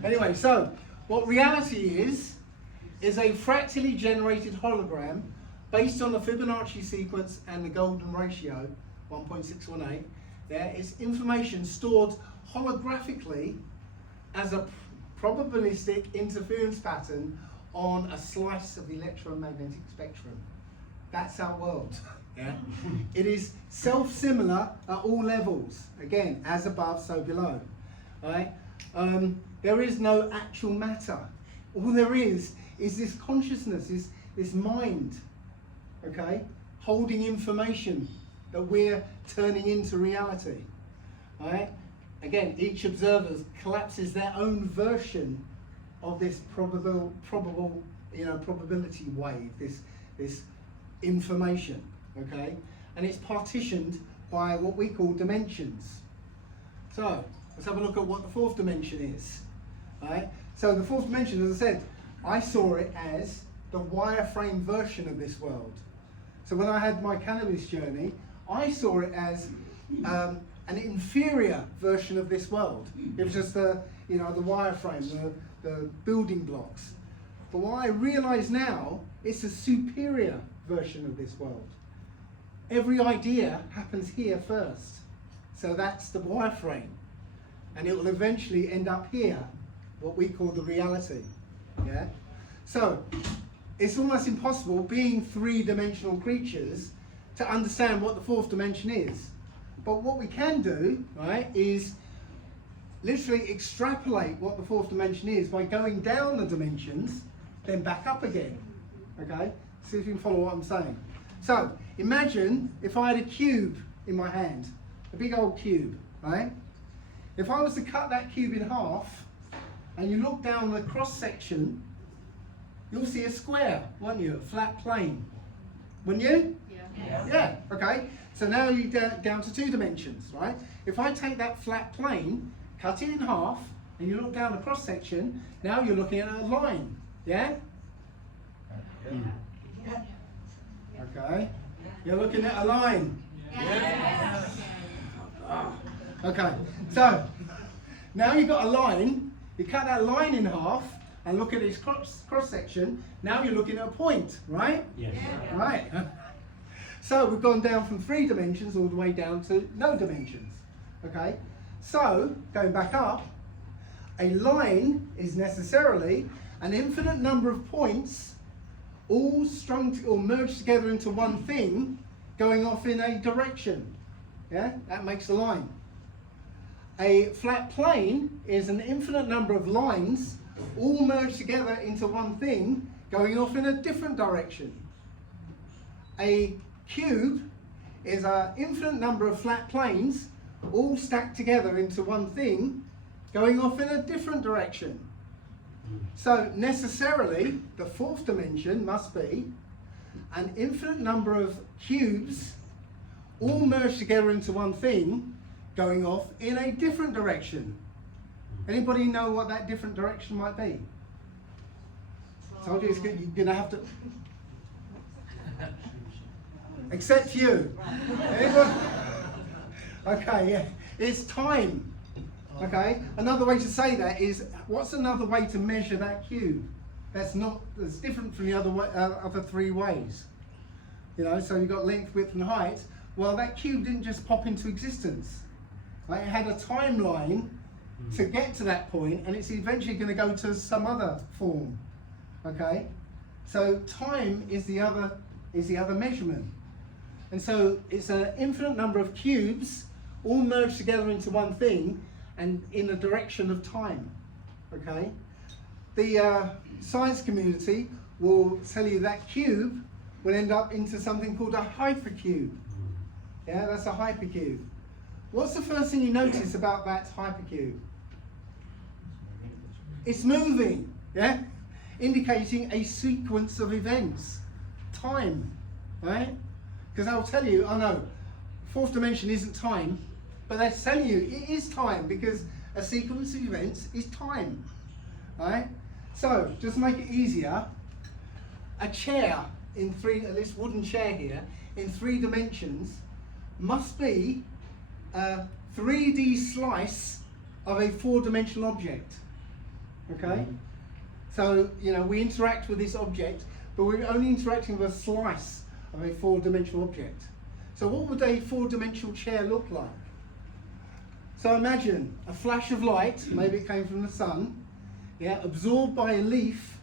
Anyway, so what reality is a fractally generated hologram based on the Fibonacci sequence and the golden ratio, 1.618. There is information stored holographically as a probabilistic interference pattern on a slice of the electromagnetic spectrum. That's our world. Yeah? It is self-similar at all levels. Again, as above, so below. Right? There is no actual matter. All there is this consciousness, this mind, okay, holding information that we're turning into reality. Right? Again, each observer collapses their own version of this probability wave, this information, okay, and it's partitioned by what we call dimensions. So let's have a look at what the fourth dimension is. Right? So the fourth dimension, as I said, I saw it as the wireframe version of this world. So when I had my cannabis journey, I saw it as an inferior version of this world. It was just the wireframe, the building blocks. But what I realise now, it's a superior version of this world. Every idea happens here first. So that's the wireframe. And it will eventually end up here, what we call the reality. Yeah? So it's almost impossible, being three-dimensional creatures, to understand what the fourth dimension is. But what we can do, right, is literally extrapolate what the fourth dimension is by going down the dimensions, then back up again. Okay? See if you can follow what I'm saying. So imagine if I had a cube in my hand, a big old cube, right? If I was to cut that cube in half, and you look down the cross section, you'll see a square, won't you? A flat plane. Wouldn't you? Yeah. Okay. So now you get down to two dimensions, right? If I take that flat plane, cut it in half, and you look down the cross section, now you're looking at a line. Yeah? Okay. You're looking at a line. Okay. So now you've got a line. You cut that line in half and look at its cross section. Now you're looking at a point, right? Yes. Right. So we've gone down from 3 dimensions all the way down to no dimensions. Okay. So going back up, a line is necessarily an infinite number of points all strung or merged together into one thing, going off in a direction. Yeah, that makes a line. A flat plane is an infinite number of lines all merged together into one thing, going off in a different direction. A cube is an infinite number of flat planes all stacked together into one thing, going off in a different direction. So necessarily, the fourth dimension must be an infinite number of cubes all merged together into one thing, going off in a different direction. Anybody know what that different direction might be? I told you you're going to have to... Except you. Anybody? Okay, yeah. It's time. Okay? Another way to say that is, what's another way to measure that cube? That's different from the other 3 ways. So you've got length, width and height. Well, that cube didn't just pop into existence. Right? It had a timeline to get to that point, and it's eventually going to go to some other form. Okay, so time is the other measurement, and so it's an infinite number of cubes all merged together into one thing, and in the direction of time. Okay, the science community will tell you that cube will end up into something called a hypercube. Yeah, that's a hypercube. What's the first thing you notice about that hypercube? It's moving, yeah? Indicating a sequence of events, time, right? Because I'll tell you, oh no, fourth dimension isn't time, but they're telling you it is time because a sequence of events is time, right? So, just to make it easier, a chair in this wooden chair here, in 3 dimensions, must be a 3D slice of a 4-dimensional object. Okay? So, you know, we interact with this object, but we're only interacting with a slice of a 4-dimensional object. So what would a 4-dimensional chair look like? So imagine a flash of light, maybe it came from the sun, yeah, absorbed by a leaf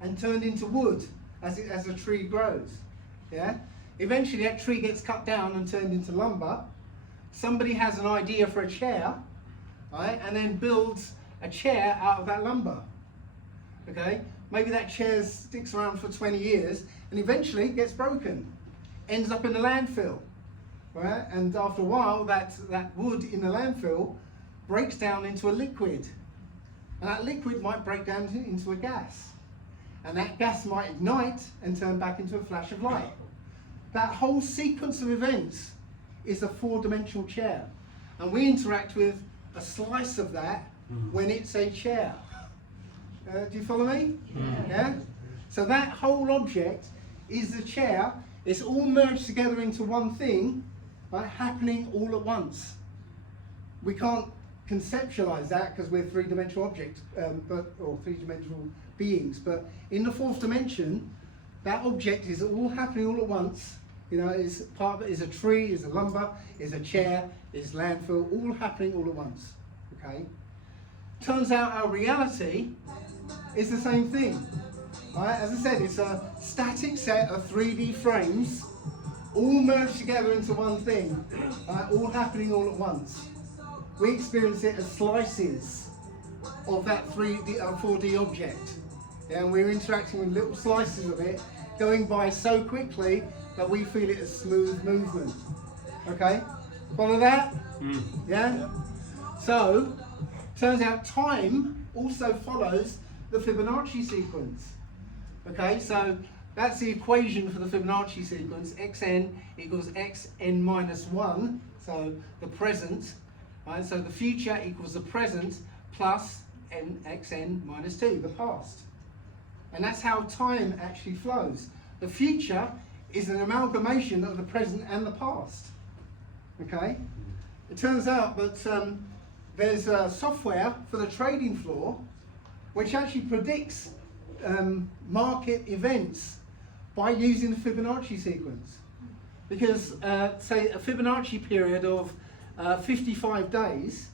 and turned into wood as a tree grows. Yeah? Eventually that tree gets cut down and turned into lumber. Somebody has an idea for a chair, right, and then builds a chair out of that lumber. Okay? Maybe that chair sticks around for 20 years and eventually gets broken, ends up in the landfill. Right? And after a while, that wood in the landfill breaks down into a liquid. And that liquid might break down into a gas. And that gas might ignite and turn back into a flash of light. That whole sequence of events is a 4-dimensional chair. And we interact with a slice of that when it's a chair. Do you follow me? Yeah? So that whole object is the chair. It's all merged together into one thing, right, happening all at once. We can't conceptualize that because we're 3-dimensional objects, or 3-dimensional beings. But in the 4th dimension, that object is all happening all at once. You know, is part of it is a tree, is a lumber, is a chair, is landfill, all happening all at once. Okay. Turns out our reality is the same thing. Right? As I said, it's a static set of 3D frames, all merged together into one thing, all happening all at once. We experience it as slices of that 4D object. Yeah, and we're interacting with little slices of it, going by so quickly that we feel it as smooth movement. Okay? Follow that? Yeah? So, turns out time also follows the Fibonacci sequence. Okay, so that's the equation for the Fibonacci sequence. Xn equals xn minus 1, so the present. Right, so the future equals the present plus xn minus 2, the past. And that's how time actually flows. The future is an amalgamation of the present and the past. Okay? It turns out that there's software for the trading floor which actually predicts market events by using the Fibonacci sequence. Because, say, a Fibonacci period of 55 days,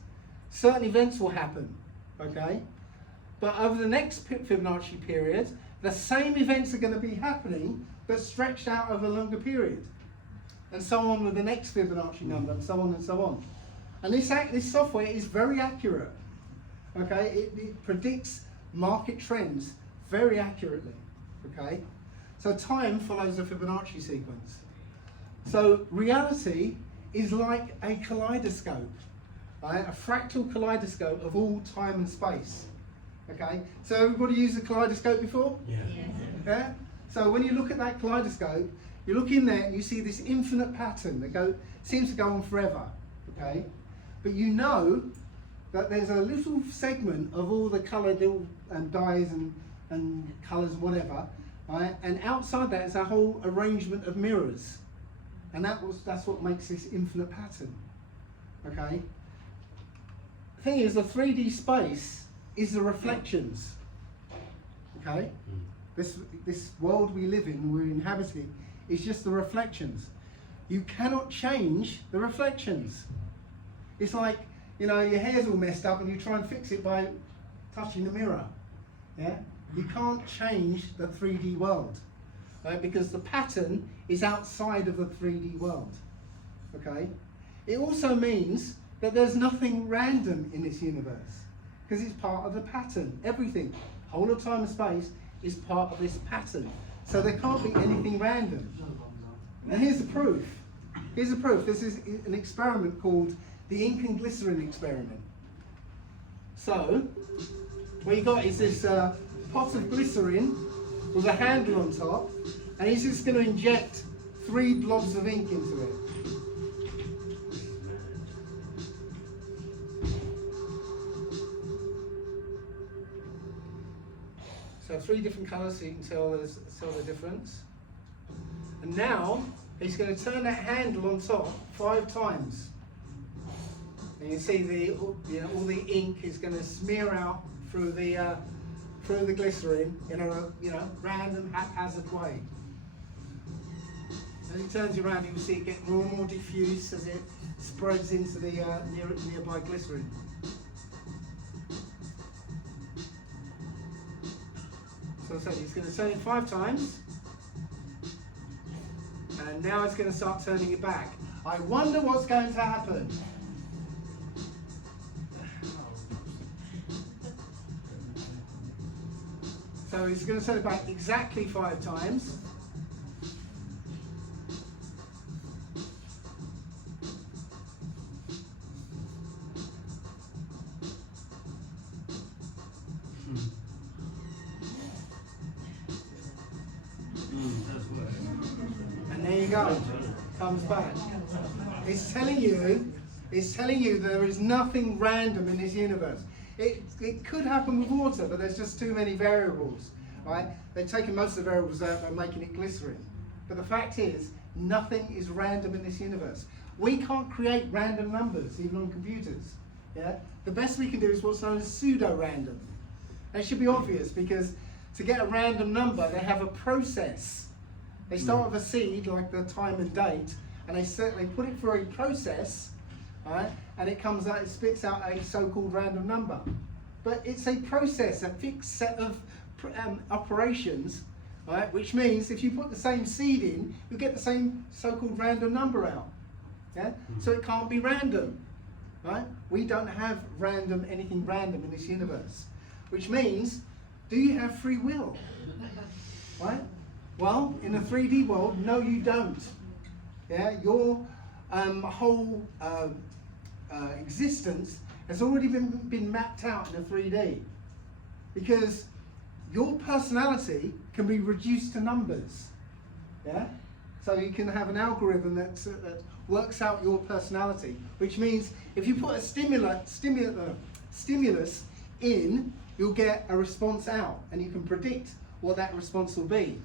certain events will happen, okay? But over the next Fibonacci period, the same events are going to be happening, but stretched out over a longer period. And so on with the next Fibonacci number, and so on and so on. And this software is very accurate, okay? It predicts market trends very accurately, okay? So time follows the Fibonacci sequence. So reality is like a kaleidoscope, right? A fractal kaleidoscope of all time and space, okay? So everybody used a kaleidoscope before? Yeah. Yeah? So when you look at that kaleidoscope, you look in there and you see this infinite pattern that seems to go on forever, okay? But you know that there's a little segment of all the coloured dyes and colours and whatever, right? And outside that is a whole arrangement of mirrors. And that's what makes this infinite pattern, okay? The thing is, the 3D space is the reflections, okay? This world we live in, we're inhabiting, is just the reflections. You cannot change the reflections. It's like you know, your hair's all messed up and you try and fix it by touching the mirror. Yeah? You can't change the 3D world, right? Because the pattern is outside of the 3D world. Okay? It also means that there's nothing random in this universe, because it's part of the pattern. Everything, whole of time and space, is part of this pattern. So there can't be anything random. And here's the proof. Here's the proof. This is an experiment called the ink and glycerin experiment. So, what you got is this pot of glycerin with a handle on top, and he's just going to inject 3 blobs of ink into it. So 3 different colours so you can tell the difference. And now he's going to turn that handle on top 5 times. And you see all the ink is going to smear out through the glycerin in a random haphazard way. As he turns it around, you will see it get more and more diffuse as it spreads into the nearby glycerin. So I said he's going to turn it 5 times, and now it's going to start turning it back. I wonder what's going to happen. So he's going to turn it back exactly 5 times. And there you go, comes back. It's telling you there is nothing random in this universe. It could happen with water, but there's just too many variables, right? They've taken most of the variables out and making it glycerin. But the fact is, nothing is random in this universe. We can't create random numbers, even on computers. Yeah? The best we can do is what's known as pseudo-random. And it should be obvious, because to get a random number, they have a process. They start with a seed, like the time and date, and they put it through a process, right? And it comes out, it spits out a so-called random number. But it's a process, a fixed set of operations, right? Which means if you put the same seed in, you get the same so-called random number out. Yeah? So it can't be random, right? We don't have anything random in this universe. Which means, do you have free will? Right? Well, in the 3D world, no, you don't. Yeah, your whole existence has already been mapped out in the 3D, because your personality can be reduced to numbers. Yeah, so you can have an algorithm that works out your personality, which means if you put a stimulus in, you'll get a response out, and you can predict what that response will be.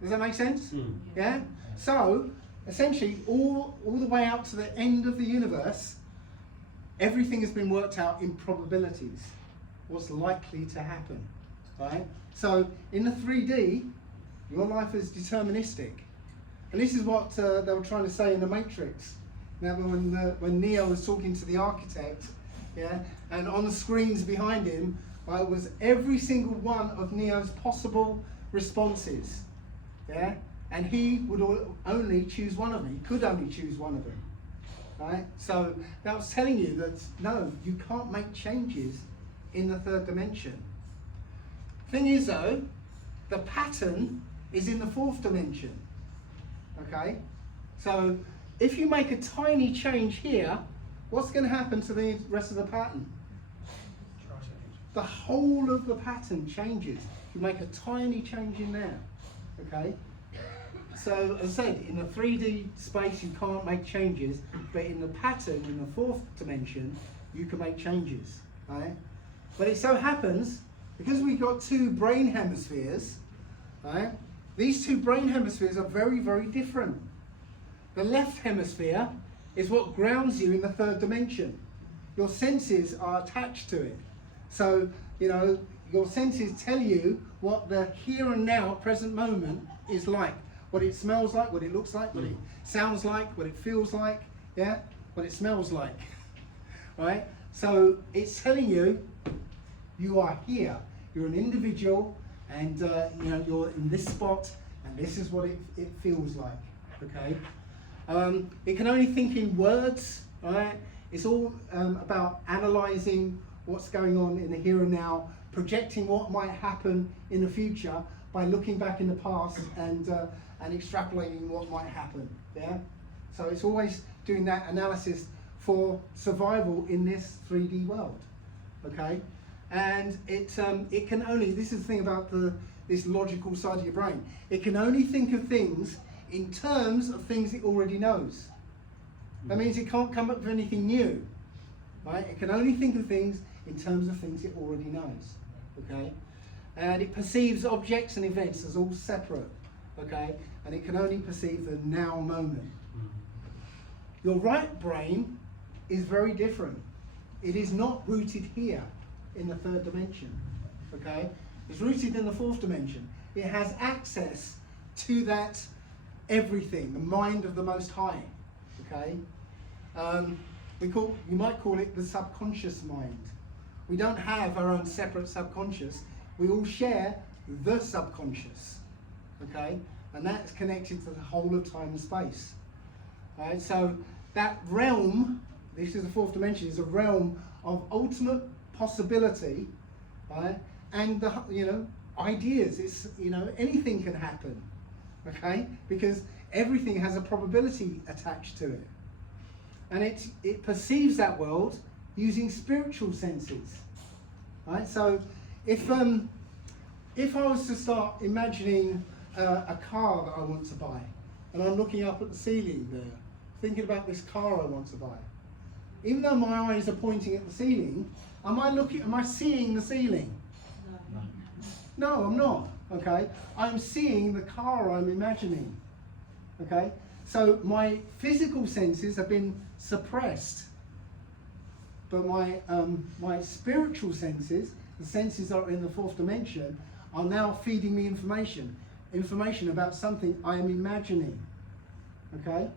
Does that make sense? Yeah? So, essentially, all the way out to the end of the universe, everything has been worked out in probabilities. What's likely to happen, right? So, in the 3D, your life is deterministic. And this is what they were trying to say in the Matrix. Now, when Neo was talking to the architect, yeah, and on the screens behind him, was every single one of Neo's possible responses. Yeah? And he would only choose one of them. He could only choose one of them. Right? So that was telling you that no, you can't make changes in the 3rd dimension. Thing is though, the pattern is in the 4th dimension. Okay? So if you make a tiny change here, what's going to happen to the rest of the pattern? The whole of the pattern changes. You make a tiny change in there. Okay? So, as I said, in the 3D space you can't make changes, but in the pattern, in the 4th dimension, you can make changes. Right? But it so happens, because we've got 2 brain hemispheres, right, these 2 brain hemispheres are very, very different. The left hemisphere is what grounds you in the 3rd dimension. Your senses are attached to it. So, your senses tell you what the here and now, present moment, is like. What it smells like, what it looks like, what it sounds like, what it feels like, yeah? What it smells like. right? So it's telling you, you are here. You're an individual, and you know, you're in this spot, and this is what it feels like, okay? It can only think in words, right? It's all about analysing what's going on in the here and now, projecting what might happen in the future by looking back in the past and extrapolating what might happen, yeah? So it's always doing that analysis for survival in this 3D world, okay? And it can only, this is the thing about this logical side of your brain, it can only think of things in terms of things it already knows. That means it can't come up with anything new, right? It can only think of things in terms of things it already knows, okay? And it perceives objects and events as all separate, okay? And it can only perceive the now moment. Your right brain is very different. It is not rooted here in the third dimension, okay? It's rooted in the fourth dimension. It has access to that everything, the mind of the Most High, okay? You might call it the subconscious mind. We don't have our own separate subconscious. We all share the subconscious, okay? And that's connected to the whole of time and space. All right, so that realm, this is the fourth dimension, is a realm of ultimate possibility, right? And the, you know, ideas. It's, you know, anything can happen, okay? Because everything has a probability attached to it, and it perceives that world using spiritual senses, right? So if I was to start imagining a car that I want to buy, and I'm looking up at the ceiling there, thinking about this car I want to buy, even though my eyes are pointing at the ceiling, am I seeing the ceiling? No, I'm not, okay? I'm seeing the car I'm imagining, okay? So my physical senses have been suppressed, but my spiritual senses, the senses that are in the fourth dimension, are now feeding me information about something I am imagining, okay?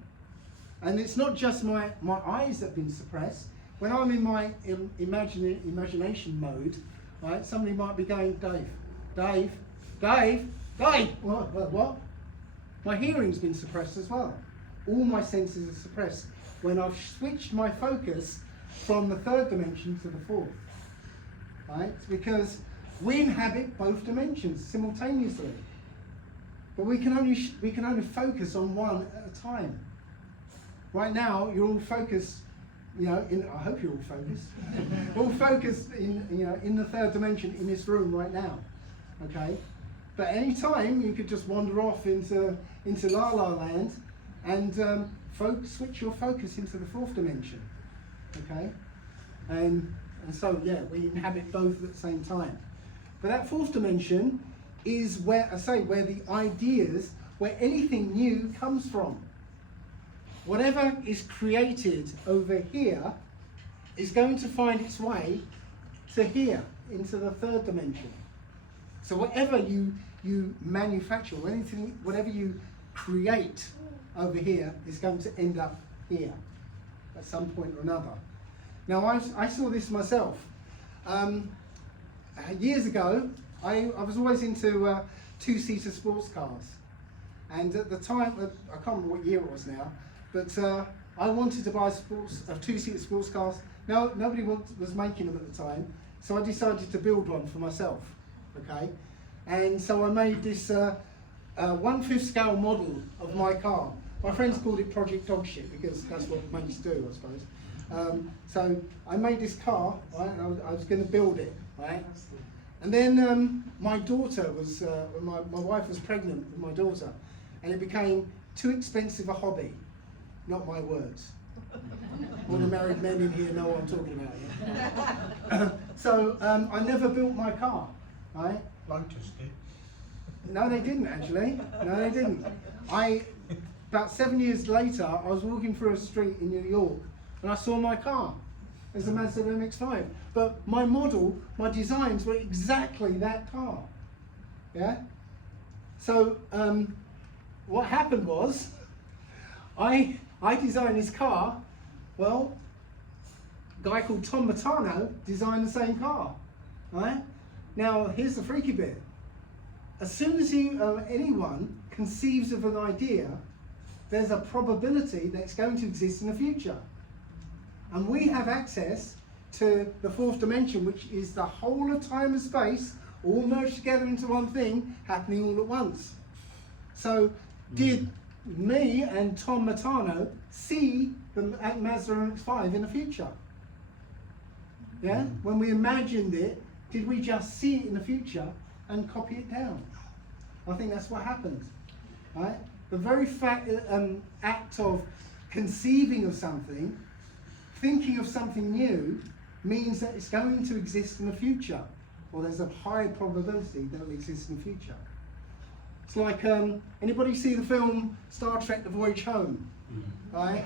And it's not just my eyes that have been suppressed. When I'm in my imagination mode, right, somebody might be going, Dave, what? My hearing's been suppressed as well. All my senses are suppressed when I've switched my focus from the third dimension to the fourth, right? It's because we inhabit both dimensions simultaneously, but we can only focus on one at a time. Right now, you're all focused, you know, I hope you're all focused, all focused in the third dimension in this room right now, okay? But any time you could just wander off into La La Land and switch your focus into the fourth dimension, okay? And so, yeah, we inhabit both at the same time. But that fourth dimension is where the ideas, where anything new comes from. Whatever is created over here is going to find its way to here, into the third dimension. So whatever you manufacture, whatever you create over here is going to end up here at some point or another. Now I saw this myself. Years ago, I was always into two-seater sports cars. And at the time, I can't remember what year it was now, but I wanted to buy a two-seater sports cars. No, nobody was making them at the time, so I decided to build one for myself, okay? And so I made this 1/5 scale model of my car. My friends called it Project Dogshit because that's what mates do, I suppose. So I made this car, right, and I was going to build it, right? And then my daughter was, my wife was pregnant with my daughter, and it became too expensive a hobby. Not my words. All the married men in here know what I'm talking about. Yeah? So I never built my car, right? Lotus did. No, they didn't actually. No, they didn't. About 7 years later, I was walking through a street in New York, and I saw my car. It's a Mazda MX-5. But my model, my designs were exactly that car. Yeah? So what happened was, I designed this car, well, a guy called Tom Matano designed the same car, right? Now, here's the freaky bit. As soon as anyone conceives of an idea, there's a probability that it's going to exist in the future. And we have access to the fourth dimension, which is the whole of time and space, all merged together into one thing, happening all at once. So, did me and Tom Matano see the Mazda MX-5 in the future? Yeah? When we imagined it, did we just see it in the future and copy it down? I think that's what happened, right? The very act of conceiving of something, thinking of something new, means that it's going to exist in the future, or there's a high probability that it will exist in the future. It's like, anybody see the film Star Trek: The Voyage Home? Right?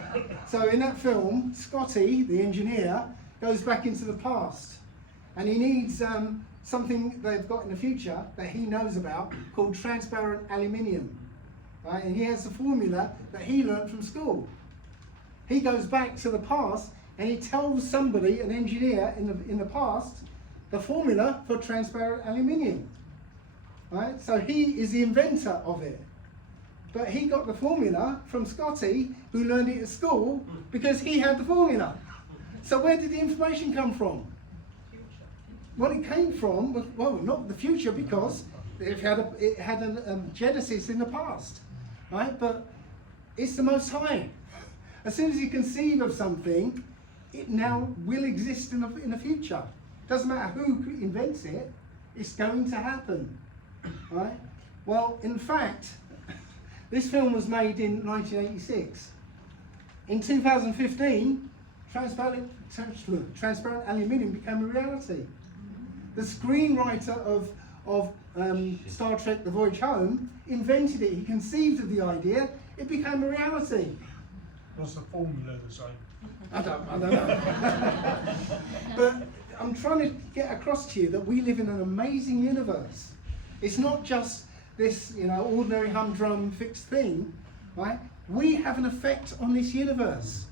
So in that film, Scotty, the engineer, goes back into the past, and he needs something they've got in the future that he knows about called transparent aluminium. Right? And he has the formula that he learned from school. He goes back to the past and he tells somebody, an engineer in the past, the formula for transparent aluminium. Right? So he is the inventor of it. But he got the formula from Scotty, who learned it at school, because he had the formula. So where did the information come from? What it came from was, well, not the future, because it had a genesis in the past, right? But it's the Most High. As soon as you conceive of something, it now will exist in the future. Doesn't matter who invents it, it's going to happen, right? Well, in fact, this film was made in 1986. In 2015, transparent aluminium became a reality. The screenwriter of Star Trek: The Voyage Home invented it. He conceived of the idea. It became a reality. Was the formula the same? I don't know. But I'm trying to get across to you that we live in an amazing universe. It's not just this, ordinary humdrum fixed thing, right? We have an effect on this universe,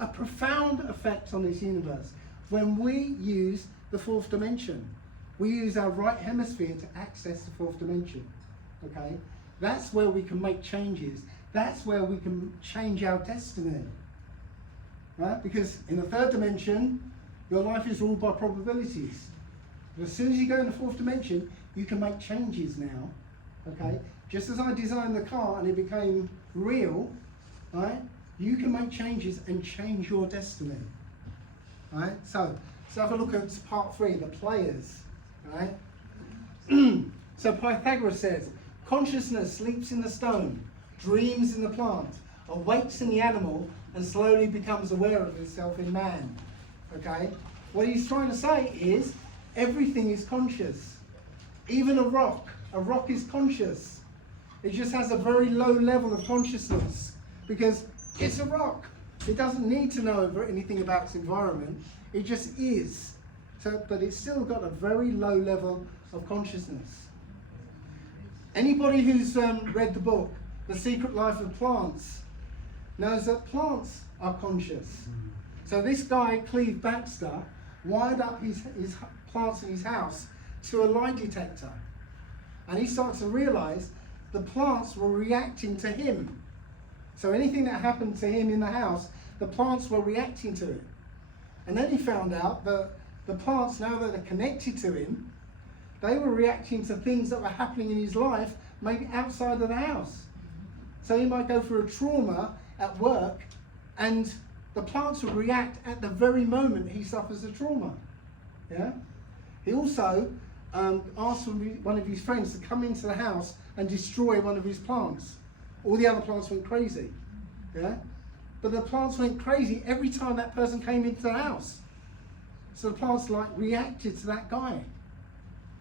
a profound effect on this universe when we use the fourth dimension. We use our right hemisphere to access the fourth dimension, okay? That's where we can make changes. That's where we can change our destiny, right? Because in the third dimension, your life is ruled by probabilities. But as soon as you go in the fourth dimension, you can make changes now, okay? Just as I designed the car and it became real, right? You can make changes and change your destiny, right? So have a look at part 3, the players, right? So Pythagoras says, consciousness sleeps in the stone, dreams in the plant, awakes in the animal, and slowly becomes aware of itself in man, okay? What he's trying to say is, everything is conscious. Even a rock is conscious. It just has a very low level of consciousness because it's a rock. It doesn't need to know anything about its environment. It just is. So, but it's still got a very low level of consciousness. Anybody who's read the book, The Secret Life of Plants, knows that plants are conscious. So this guy, Cleve Baxter, wired up his plants in his house to a lie detector. And he started to realize the plants were reacting to him. So anything that happened to him in the house, the plants were reacting to it. And then he found out that the plants, now that they're connected to him, they were reacting to things that were happening in his life, maybe outside of the house. So he might go through a trauma at work, and the plants will react at the very moment he suffers a trauma. Yeah. He also asked one of his friends to come into the house and destroy one of his plants. All the other plants went crazy. Yeah. But the plants went crazy every time that person came into the house. So the plants reacted to that guy.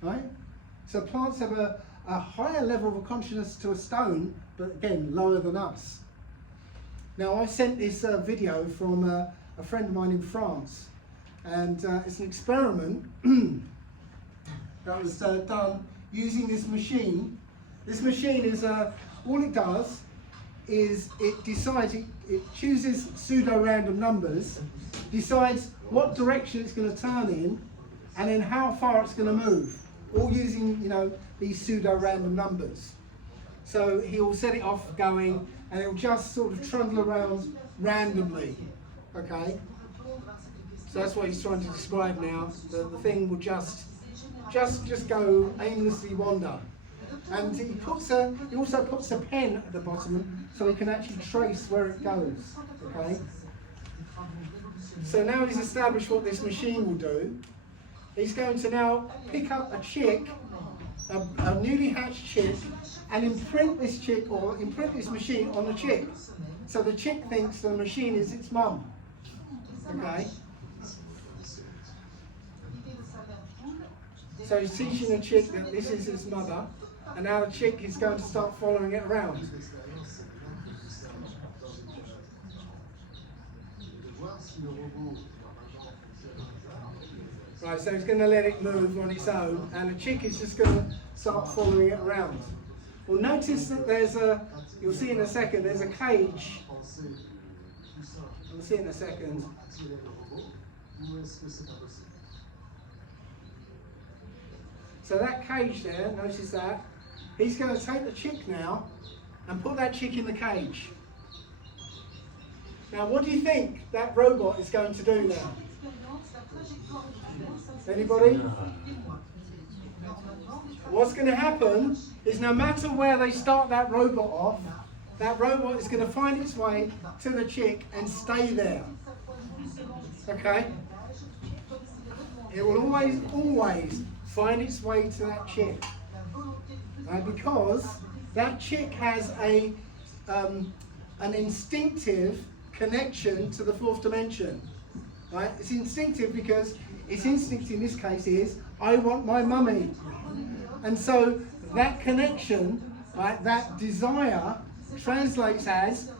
Right? So plants have a higher level of consciousness to a stone, but again, lower than us. Now I sent this video from a friend of mine in France, and it's an experiment that was done using this machine. This machine is, all it does is it decides, it chooses pseudo-random numbers, decides what direction it's going to turn in, and then how far it's going to move, all using, you know, these pseudo-random numbers. So he'll set it off going, and it'll just sort of trundle around randomly, okay? So that's what he's trying to describe now. The thing will just go aimlessly wander. And he also puts a pen at the bottom so he can actually trace where it goes, okay? So now he's established what this machine will do. He's going to now pick up a chick, a newly hatched chick, and imprint this chick, or imprint this machine on the chick. So the chick thinks the machine is its mum, okay? So he's teaching the chick that this is his mother, and now the chick is going to start following it around. Right, so he's going to let it move on its own, and the chick is just going to start following it around. Well, notice that there's you'll see in a second, there's a cage. You'll see in a second. So that cage there, notice that, he's going to take the chick now and put that chick in the cage. Now what do you think that robot is going to do now? Anybody? What's going to happen is no matter where they start that robot off, that robot is going to find its way to the chick and stay there. Okay? It will always find its way to that chick, because that chick has an instinctive connection to the fourth dimension. Right? It's instinctive because its instinct in this case is, I want my mummy. And so that connection, right, that desire translates as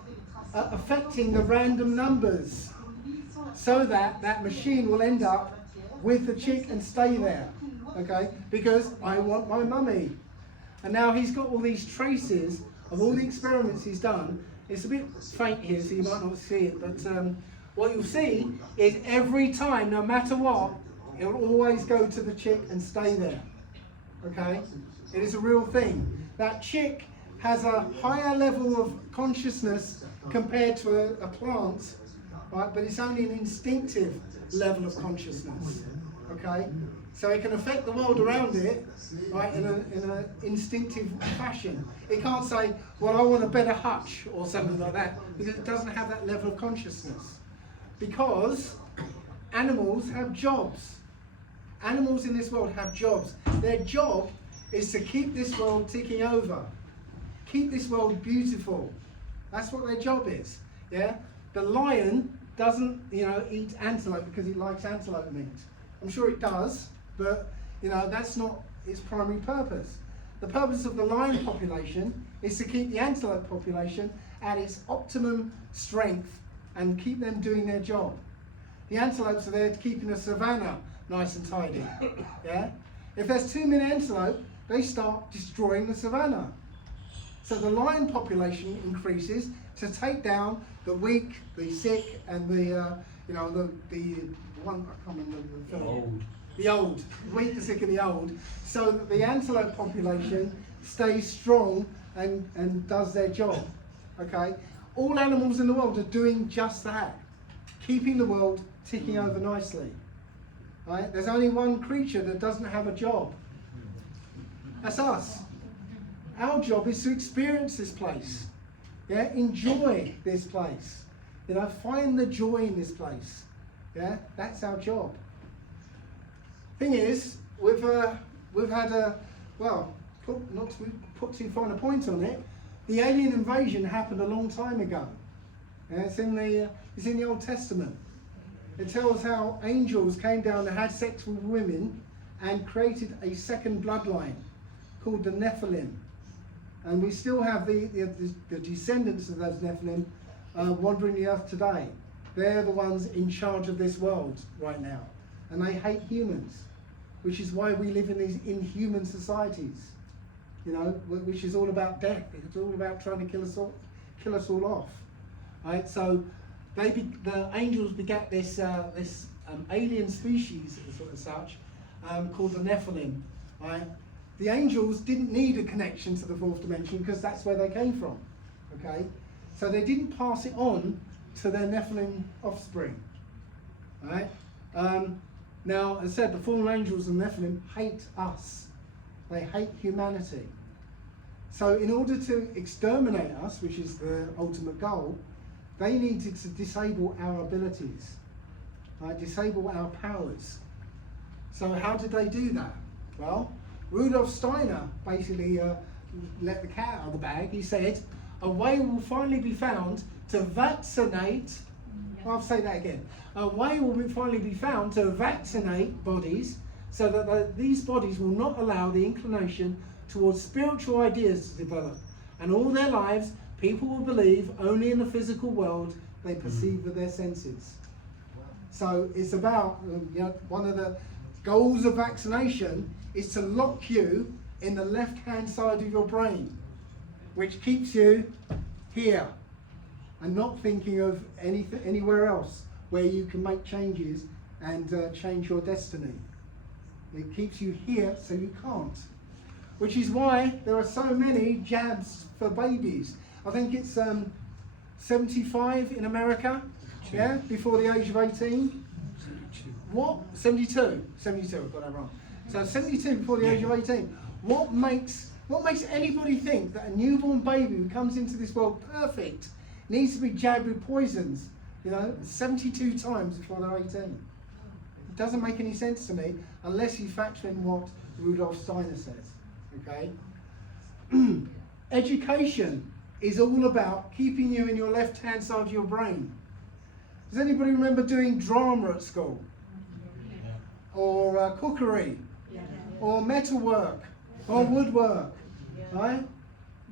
affecting the random numbers, so that that machine will end up with the chick and stay there. Okay, because I want my mummy. And now he's got all these traces of all the experiments he's done. It's a bit faint here, so you might not see it, but what you'll see is every time, no matter what, it'll always go to the chick and stay there. Okay, it is a real thing. That chick has a higher level of consciousness compared to a plant, right? But it's only an instinctive level of consciousness. Okay. So it can affect the world around it, right, in an instinctive fashion. It can't say, well, I want a better hutch or something like that, because it doesn't have that level of consciousness. Because animals have jobs. Animals in this world have jobs. Their job is to keep this world ticking over, keep this world beautiful. That's what their job is. Yeah. The lion doesn't, eat antelope because it likes antelope meat. I'm sure it does. But, that's not its primary purpose. The purpose of the lion population is to keep the antelope population at its optimum strength and keep them doing their job. The antelopes are there to keeping the savannah nice and tidy. Yeah? If there's too many antelope, they start destroying the savannah. So the lion population increases to take down the weak, the sick, and the one, I can't remember the film. The old, weak, the sick, and the old, so that the antelope population stays strong and does their job. Okay? All animals in the world are doing just that, keeping the world ticking over nicely. Right? There's only one creature that doesn't have a job. That's us. Our job is to experience this place. Yeah? Enjoy this place. Find the joy in this place. Yeah? That's our job. Thing is, we've had not to put too fine a point on it, the alien invasion happened a long time ago. Yeah, it's in the Old Testament. It tells how angels came down and had sex with women and created a second bloodline called the Nephilim. And we still have the descendants of those Nephilim wandering the earth today. They're the ones in charge of this world right now. And they hate humans, which is why we live in these inhuman societies, which is all about death. It's all about trying to kill us all off. Right? So the angels begat this alien species as such, called the Nephilim. Right? The angels didn't need a connection to the fourth dimension because that's where they came from. Okay, so they didn't pass it on to their Nephilim offspring. Right? Now, as I said, the fallen angels and Nephilim hate us. They hate humanity. So in order to exterminate us, which is the ultimate goal, they needed to disable our abilities, right? Disable our powers. So how did they do that? Well, Rudolf Steiner basically let the cat out of the bag. He said, a way will finally be found to vaccinate, I'll say that again, a way will finally be found to vaccinate bodies so that these bodies will not allow the inclination towards spiritual ideas to develop. And all their lives, people will believe only in the physical world they perceive with their senses. So it's about, one of the goals of vaccination is to lock you in the left-hand side of your brain, which keeps you here and not thinking of anywhere else where you can make changes and change your destiny. It keeps you here so you can't. Which is why there are so many jabs for babies. I think it's 75 in America, yeah, before the age of 18. What? 72. 72, I've got that wrong. So 72 before the age of 18. What makes anybody think that a newborn baby who comes into this world perfect needs to be jabbed with poisons, 72 times before they're 18? It doesn't make any sense to me unless you factor in what Rudolf Steiner says. Okay? Education is all about keeping you in your left-hand side of your brain. Does anybody remember doing drama at school? Or cookery? Or metalwork? Or woodwork? Right?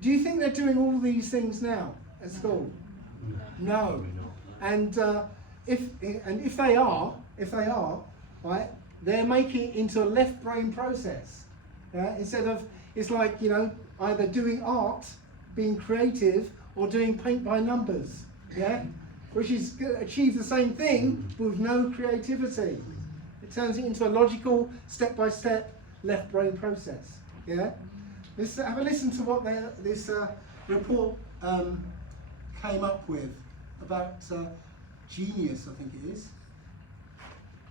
Do you think they're doing all these things now at school? No. And if they are, right, they're making it into a left brain process. Yeah? Instead of, it's like, either doing art, being creative, or doing paint by numbers. Yeah? Which is achieve the same thing but with no creativity. It turns it into a logical, step-by-step left brain process. Yeah? Have a listen to what this report came up with about genius, I think it is.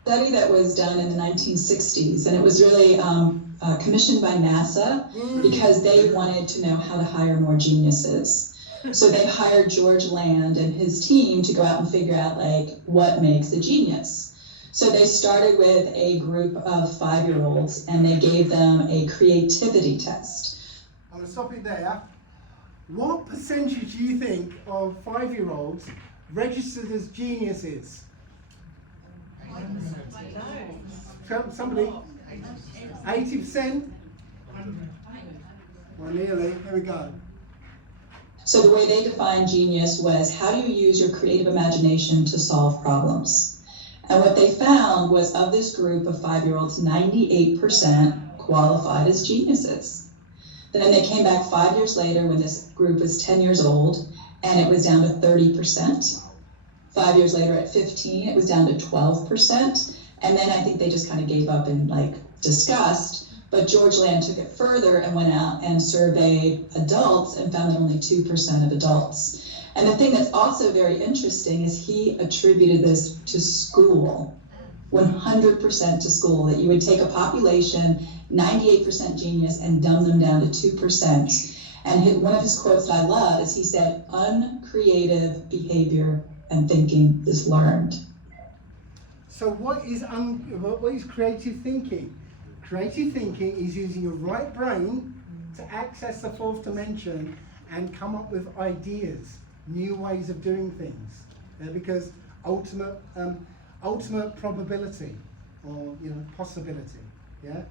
Study that was done in the 1960s, and it was really commissioned by NASA because they wanted to know how to hire more geniuses. So they hired George Land and his team to go out and figure out what makes a genius. So they started with a group of 5-year-olds and they gave them a creativity test. I'm going to stop it there. What percentage do you think of 5-year-olds registered as geniuses? Somebody? 80%? Well, nearly. Here we go. So the way they defined genius was, how do you use your creative imagination to solve problems? And what they found was, of this group of 5-year-olds, 98% qualified as geniuses. Then they came back 5 years later when this group was 10 years old, and it was down to 30%. 5 years later at 15, it was down to 12%. And then I think they just kind of gave up in disgust. But George Land took it further and went out and surveyed adults and found that only 2% of adults. And the thing that's also very interesting is he attributed this to school, 100% to school, that you would take a population, 98% genius, and dumb them down to 2%. And one of his quotes that I love is he said, uncreative behavior and thinking is learned. So what is creative thinking? Creative thinking is using your right brain to access the fourth dimension and come up with ideas, new ways of doing things. Because ultimate probability or possibility. Yeah.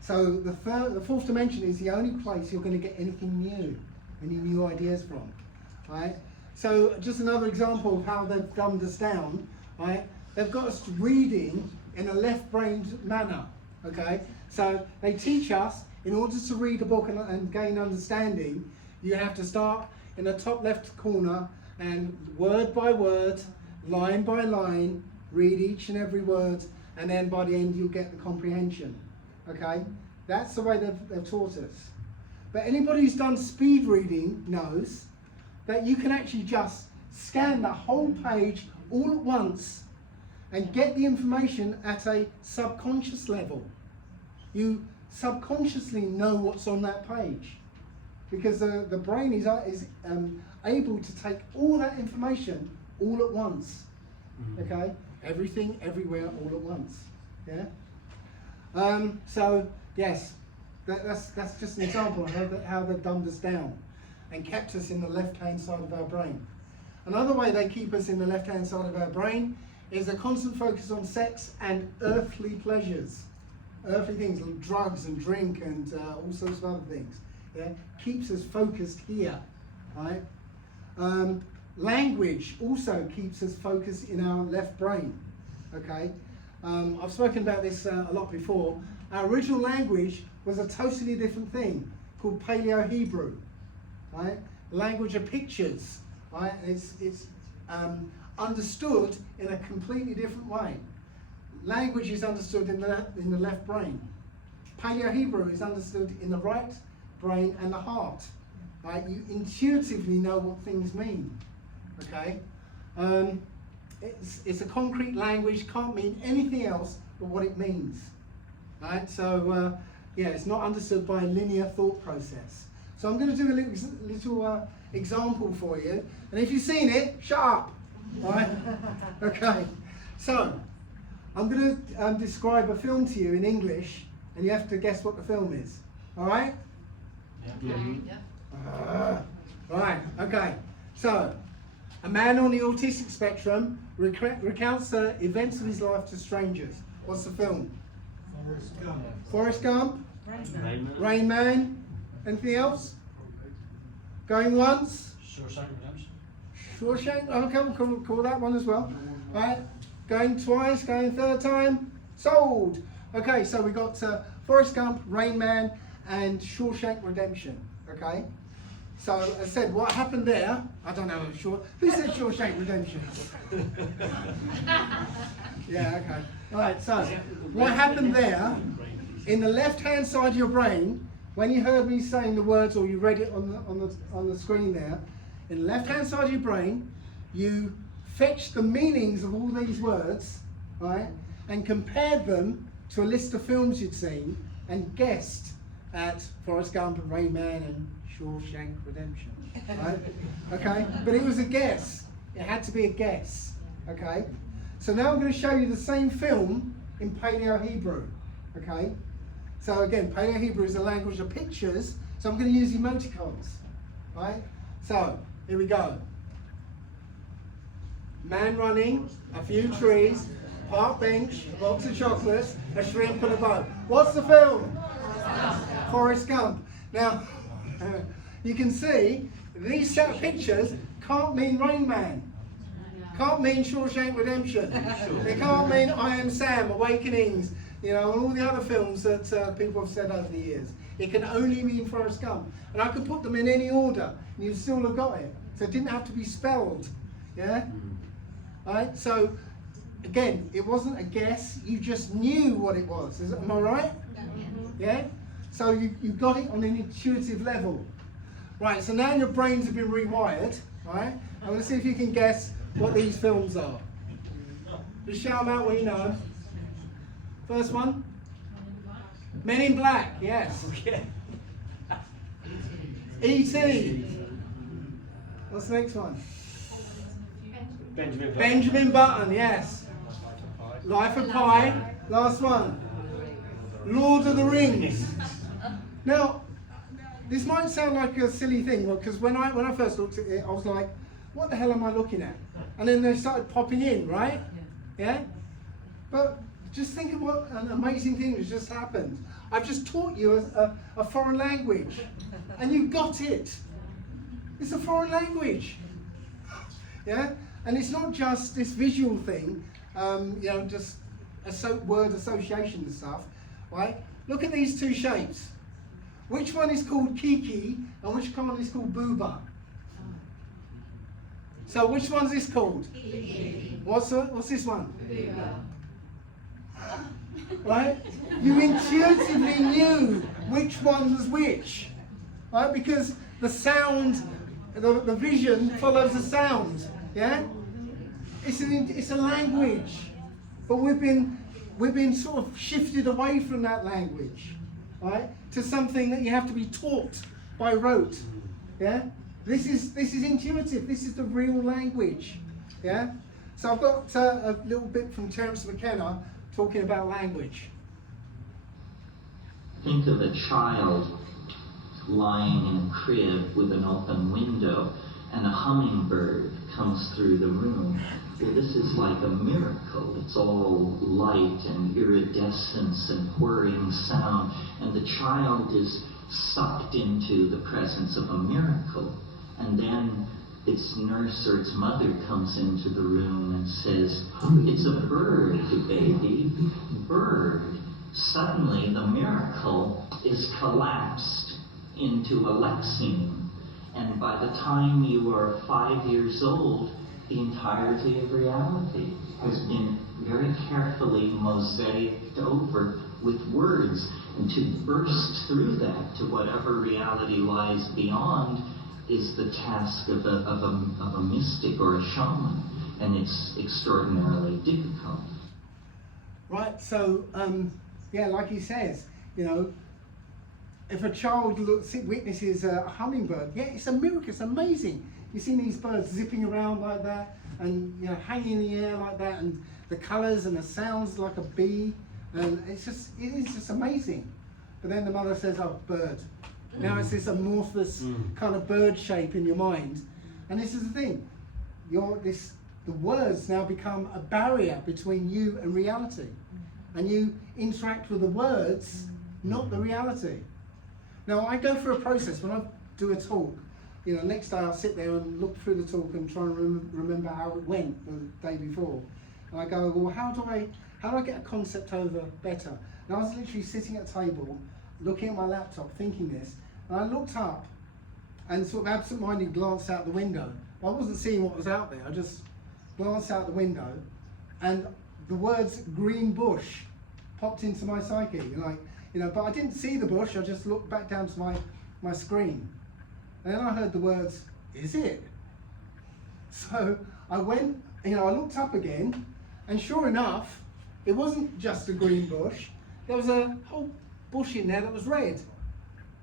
So the fourth dimension is the only place you're going to get anything new, any new ideas from. Right. So just another example of how they've dumbed us down. Right. They've got us reading in a left-brained manner. Okay, so they teach us, in order to read a book and gain understanding, You have to start in the top left corner and word by word, line by line, read each and every word, and then by the end you'll get the comprehension. Okay? That's the way they've taught us. But anybody who's done speed reading knows that you can actually just scan the whole page all at once and get the information at a subconscious level. You subconsciously know what's on that page because the brain is able to take all that information all at once. Okay? Everything, everywhere, all at once. Yeah? So, yes, that's just an example of how they've dumbed us down and kept us in the left-hand side of our brain. Another way they keep us in the left-hand side of our brain is a constant focus on sex and earthly pleasures. Earthly things like drugs and drink and all sorts of other things. Yeah? Keeps us focused here. Right? Language also keeps us focused in our left brain. Okay? I've spoken about this a lot before. Our original language was a totally different thing called Paleo-Hebrew. Right? Language of pictures. Right? It's understood in a completely different way. Language is understood in the left brain. Paleo-Hebrew is understood in the right brain and the heart. Right? You intuitively know what things mean. Okay? It's a concrete language, can't mean anything else but what it means. Right? So, yeah, it's not understood by a linear thought process. So I'm going to do a little example for you. And if you've seen it, shut up. Right? Okay. So, I'm going to describe a film to you in English, and you have to guess what the film is. All right? Yeah. Right. Okay. So, a man on the autistic spectrum recounts the events of his life to strangers. What's the film? Forrest Gump. Forrest Gump? Rain Man. Anything else? Going once? Shawshank Redemption. Shawshank? Okay, we'll call that one as well. Right. Going twice, going third time? Sold! Okay, so we got Forrest Gump, Rain Man, and Shawshank Redemption. Okay? So, as I said, what happened there, I don't know, who said Shawshank Redemption? Yeah, okay. Right, so, what happened there, in the left-hand side of your brain, when you heard me saying the words or you read it on the screen there, in the left-hand side of your brain, you fetched the meanings of all these words, right, and compared them to a list of films you'd seen and guessed at Forrest Gump and Rain Man and Shawshank Redemption, right? Okay, but it was a guess. It had to be a guess, okay? So now I'm going to show you the same film in Paleo-Hebrew, okay? So again, Paleo-Hebrew is a language of pictures, so I'm going to use emoticons, right? So, here we go. Man running, a few trees, park bench, a box of chocolates, a shrimp and a boat. What's the film? Forrest Gump. Now, you can see these set of pictures can't mean Rain Man, can't mean Shawshank Redemption, they can't mean I Am Sam, Awakenings, you know, and all the other films that people have said over the years. It can only mean Forrest Gump. And I could put them in any order, and you'd still have got it. So it didn't have to be spelled, yeah? Right, so again, it wasn't a guess, you just knew what it was. Am I right? Yeah? So you got it on an intuitive level. Right, so now your brains have been rewired, right? I'm going to see if you can guess what these films are. Just shout them out when you know. First one? Men in Black, yes. E.T. What's the next one? Benjamin Button, yes. Life of Pi. Last one. Lord of the Rings. Now, this might sound like a silly thing, because when I first looked at it, I was like, what the hell am I looking at? And then they started popping in, right? Yeah? But just think of what an amazing thing has just happened. I've just taught you a foreign language, and you got it. It's a foreign language. Yeah? And it's not just this visual thing, you know, just word association and stuff, right? Look at these two shapes. Which one is called Kiki and which one is called Booba? So which one's this called? What's this one? Right? You intuitively knew which one was which, right? Because the sound, the vision follows the sound. Yeah, it's a language, but we've been sort of shifted away from that language, right, to something that you have to be taught by rote. Yeah, this is intuitive. This is the real language. Yeah. So I've got a little bit from Terence McKenna talking about language. Think of a child lying in a crib with an open window and a hummingbird comes through the room. Well, this is like a miracle. It's all light and iridescence and whirring sound, and the child is sucked into the presence of a miracle. And then its nurse or its mother comes into the room and says, "It's a bird, baby, bird." Suddenly the miracle is collapsed into a lexeme. And by the time you are 5 years old, the entirety of reality has been very carefully mosaicked over with words. And to burst through that to whatever reality lies beyond is the task of a mystic or a shaman, and it's extraordinarily difficult. Right, so, yeah, like he says, you know, if a child witnesses a hummingbird, yeah, it's a miracle, it's amazing. You see these birds zipping around like that, and, you know, hanging in the air like that, and the colours and the sounds like a bee, and it is just amazing. But then the mother says, "Oh, bird." Now it's this amorphous kind of bird shape in your mind. And this is the thing, the words now become a barrier between you and reality. And you interact with the words, not the reality. Now I go through a process when I do a talk. You know, next day I'll sit there and look through the talk and try and remember how it went the day before. And I go, well, how do I get a concept over better? And I was literally sitting at a table, looking at my laptop, thinking this, and I looked up and sort of absent-minded glanced out the window. I wasn't seeing what was out there, I just glanced out the window, and the words "green bush" popped into my psyche. But I didn't see the bush, I just looked back down to my screen. And then I heard the words, "Is it?" So I went, I looked up again, and sure enough, it wasn't just a green bush, there was a whole bush in there that was red.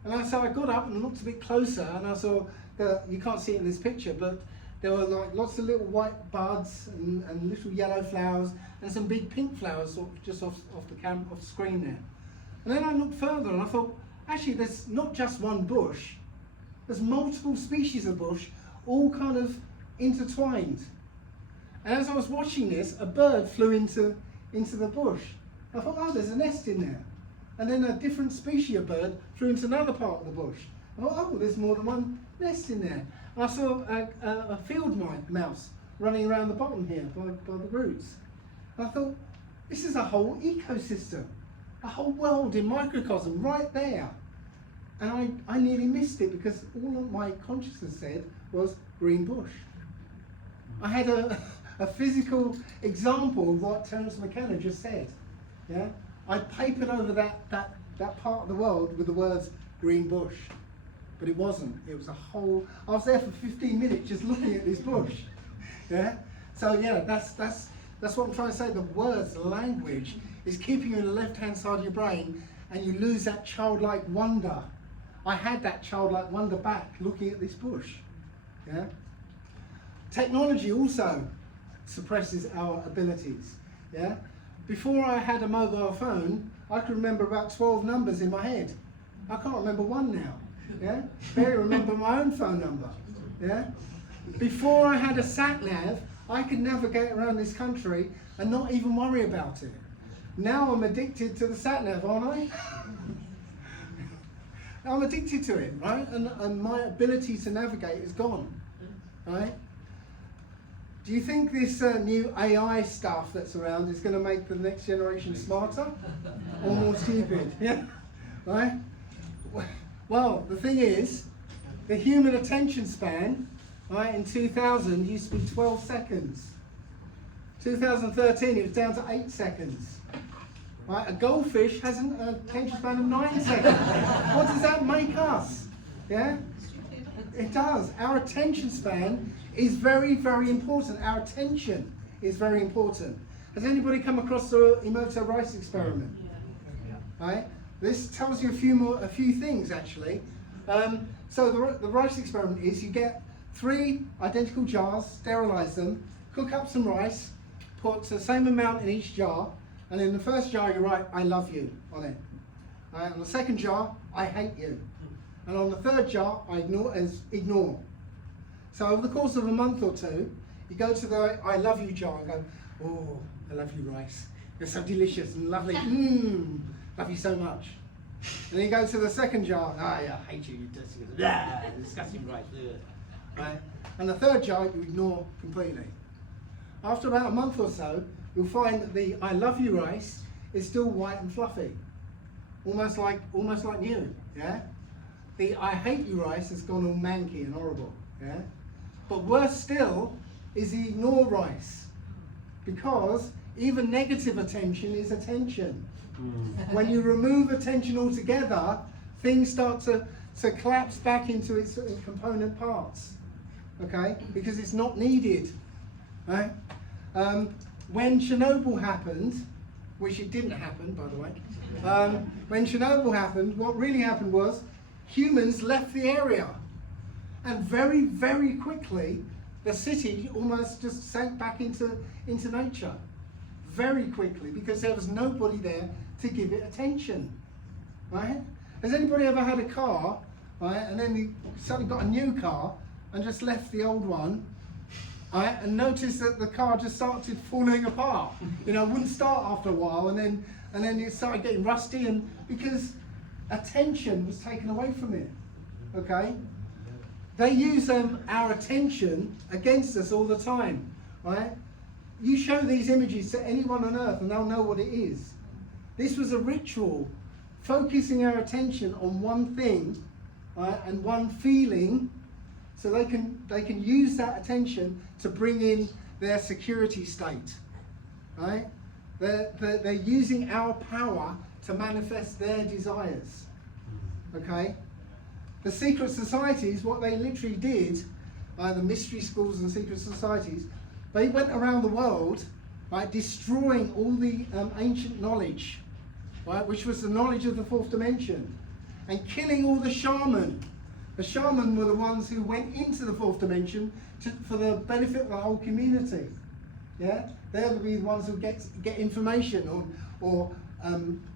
And so I got up and looked a bit closer, and I saw that, you can't see it in this picture, but there were like lots of little white buds and little yellow flowers and some big pink flowers sort of just off the screen there. And then I looked further and I thought, actually there's not just one bush, there's multiple species of bush, all kind of intertwined. And as I was watching this, a bird flew into the bush. I thought, oh, there's a nest in there. And then a different species of bird flew into another part of the bush. I thought, oh, there's more than one nest in there. And I saw a field mouse running around the bottom here by the roots. And I thought, this is a whole ecosystem, a whole world in microcosm right there. And I nearly missed it because all of my consciousness said was green bush. I had a physical example of what Terence McKenna just said. Yeah, I papered over that part of the world with the words green bush, but it wasn't. It was a whole. I was there for 15 minutes just looking at this bush. Yeah, so yeah, that's what I'm trying to say. The words, the language, is keeping you in the left-hand side of your brain, and you lose that childlike wonder. I had that childlike wonder back looking at this bush. Yeah. Technology also suppresses our abilities. Yeah. Before I had a mobile phone, I could remember about 12 numbers in my head. I can't remember one now. Yeah. Barely remember my own phone number. Yeah. Before I had a sat nav, I could navigate around this country and not even worry about it. Now I'm addicted to the sat nav, aren't I? I'm addicted to it, right? And my ability to navigate is gone, right? Do you think this new AI stuff that's around is going to make the next generation smarter or more stupid? Yeah, right? Well, the thing is, the human attention span, right, in 2000 used to be 12 seconds. 2013, it was down to 8 seconds. Right, a goldfish has an attention span of 9 seconds. What does that make us? Yeah? It does. Our attention span is very, very important. Our attention is very important. Has anybody come across the Emoto Rice experiment? Right? This tells you a few things actually. So the rice experiment is you get 3 identical jars, sterilize them, cook up some rice, put the same amount in each jar, and in the first jar you write "I love you" on it. On the second jar, "I hate you," and on the third jar, "I ignore." So over the course of a month or two, you go to the "I love you" jar and go, "Oh, I love you, rice. You're so delicious and lovely. Love you so much." And then you go to the second jar, "Ah, yeah, I hate you, you disgusting rice." Right? And the third jar you ignore completely. After about a month or so, you'll find that the "I love you" rice is still white and fluffy, almost like new. Yeah. The "I hate you" rice has gone all manky and horrible. Yeah. But worse still is the ignore rice, because even negative attention is attention. When you remove attention altogether, things start to collapse back into its component parts. Okay, because it's not needed. Right? When Chernobyl happened, which it didn't happen, by the way, when Chernobyl happened, what really happened was humans left the area, and very, very quickly, the city almost just sank back into nature. Very quickly, because there was nobody there to give it attention. Right? Has anybody ever had a car, right, and then you suddenly got a new car and just left the old one, right, and noticed that the car just started falling apart? You know, it wouldn't start after a while, and then it started getting rusty, and because attention was taken away from it. Okay? They use our attention against us all the time, right? You show these images to anyone on earth and they'll know what it is. This was a ritual, focusing our attention on one thing, right, and one feeling, so they can use that attention to bring in their security state. Right? They're using our power to manifest their desires. Okay? The secret societies, what they literally did, the mystery schools and secret societies, they went around the world, right, destroying all the ancient knowledge, right, which was the knowledge of the fourth dimension, and killing all the shaman. The shaman were the ones who went into the fourth dimension for the benefit of the whole community. Yeah, they would be the ones who get information or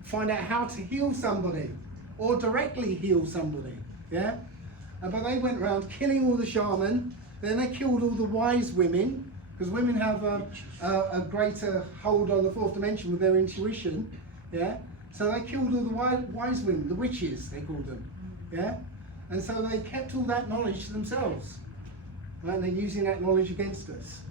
find out how to heal somebody or directly heal somebody. Yeah, but they went around killing all the shaman. Then they killed all the wise women, because women have a greater hold on the fourth dimension with their intuition. Yeah, so they killed all the wise women, the witches they called them. Yeah, and so they kept all that knowledge to themselves. Right? And they're using that knowledge against us.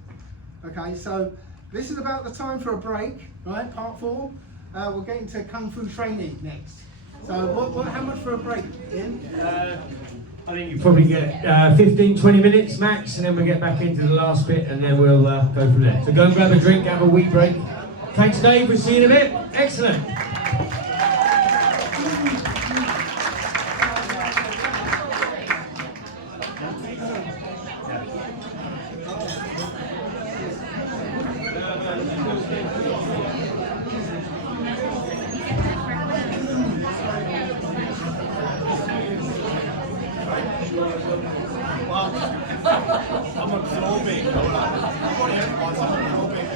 Okay, so this is about the time for a break. Right, part 4. We'll get into Kung Fu training next. So how much for a break, Ian? I think you probably get 15-20 minutes max, and then we'll get back into the last bit, and then we'll go from there. So go and grab a drink, have a wee break. Thanks, Dave. We'll see you in a bit. Excellent. I'm absorbing. I'm absorbing.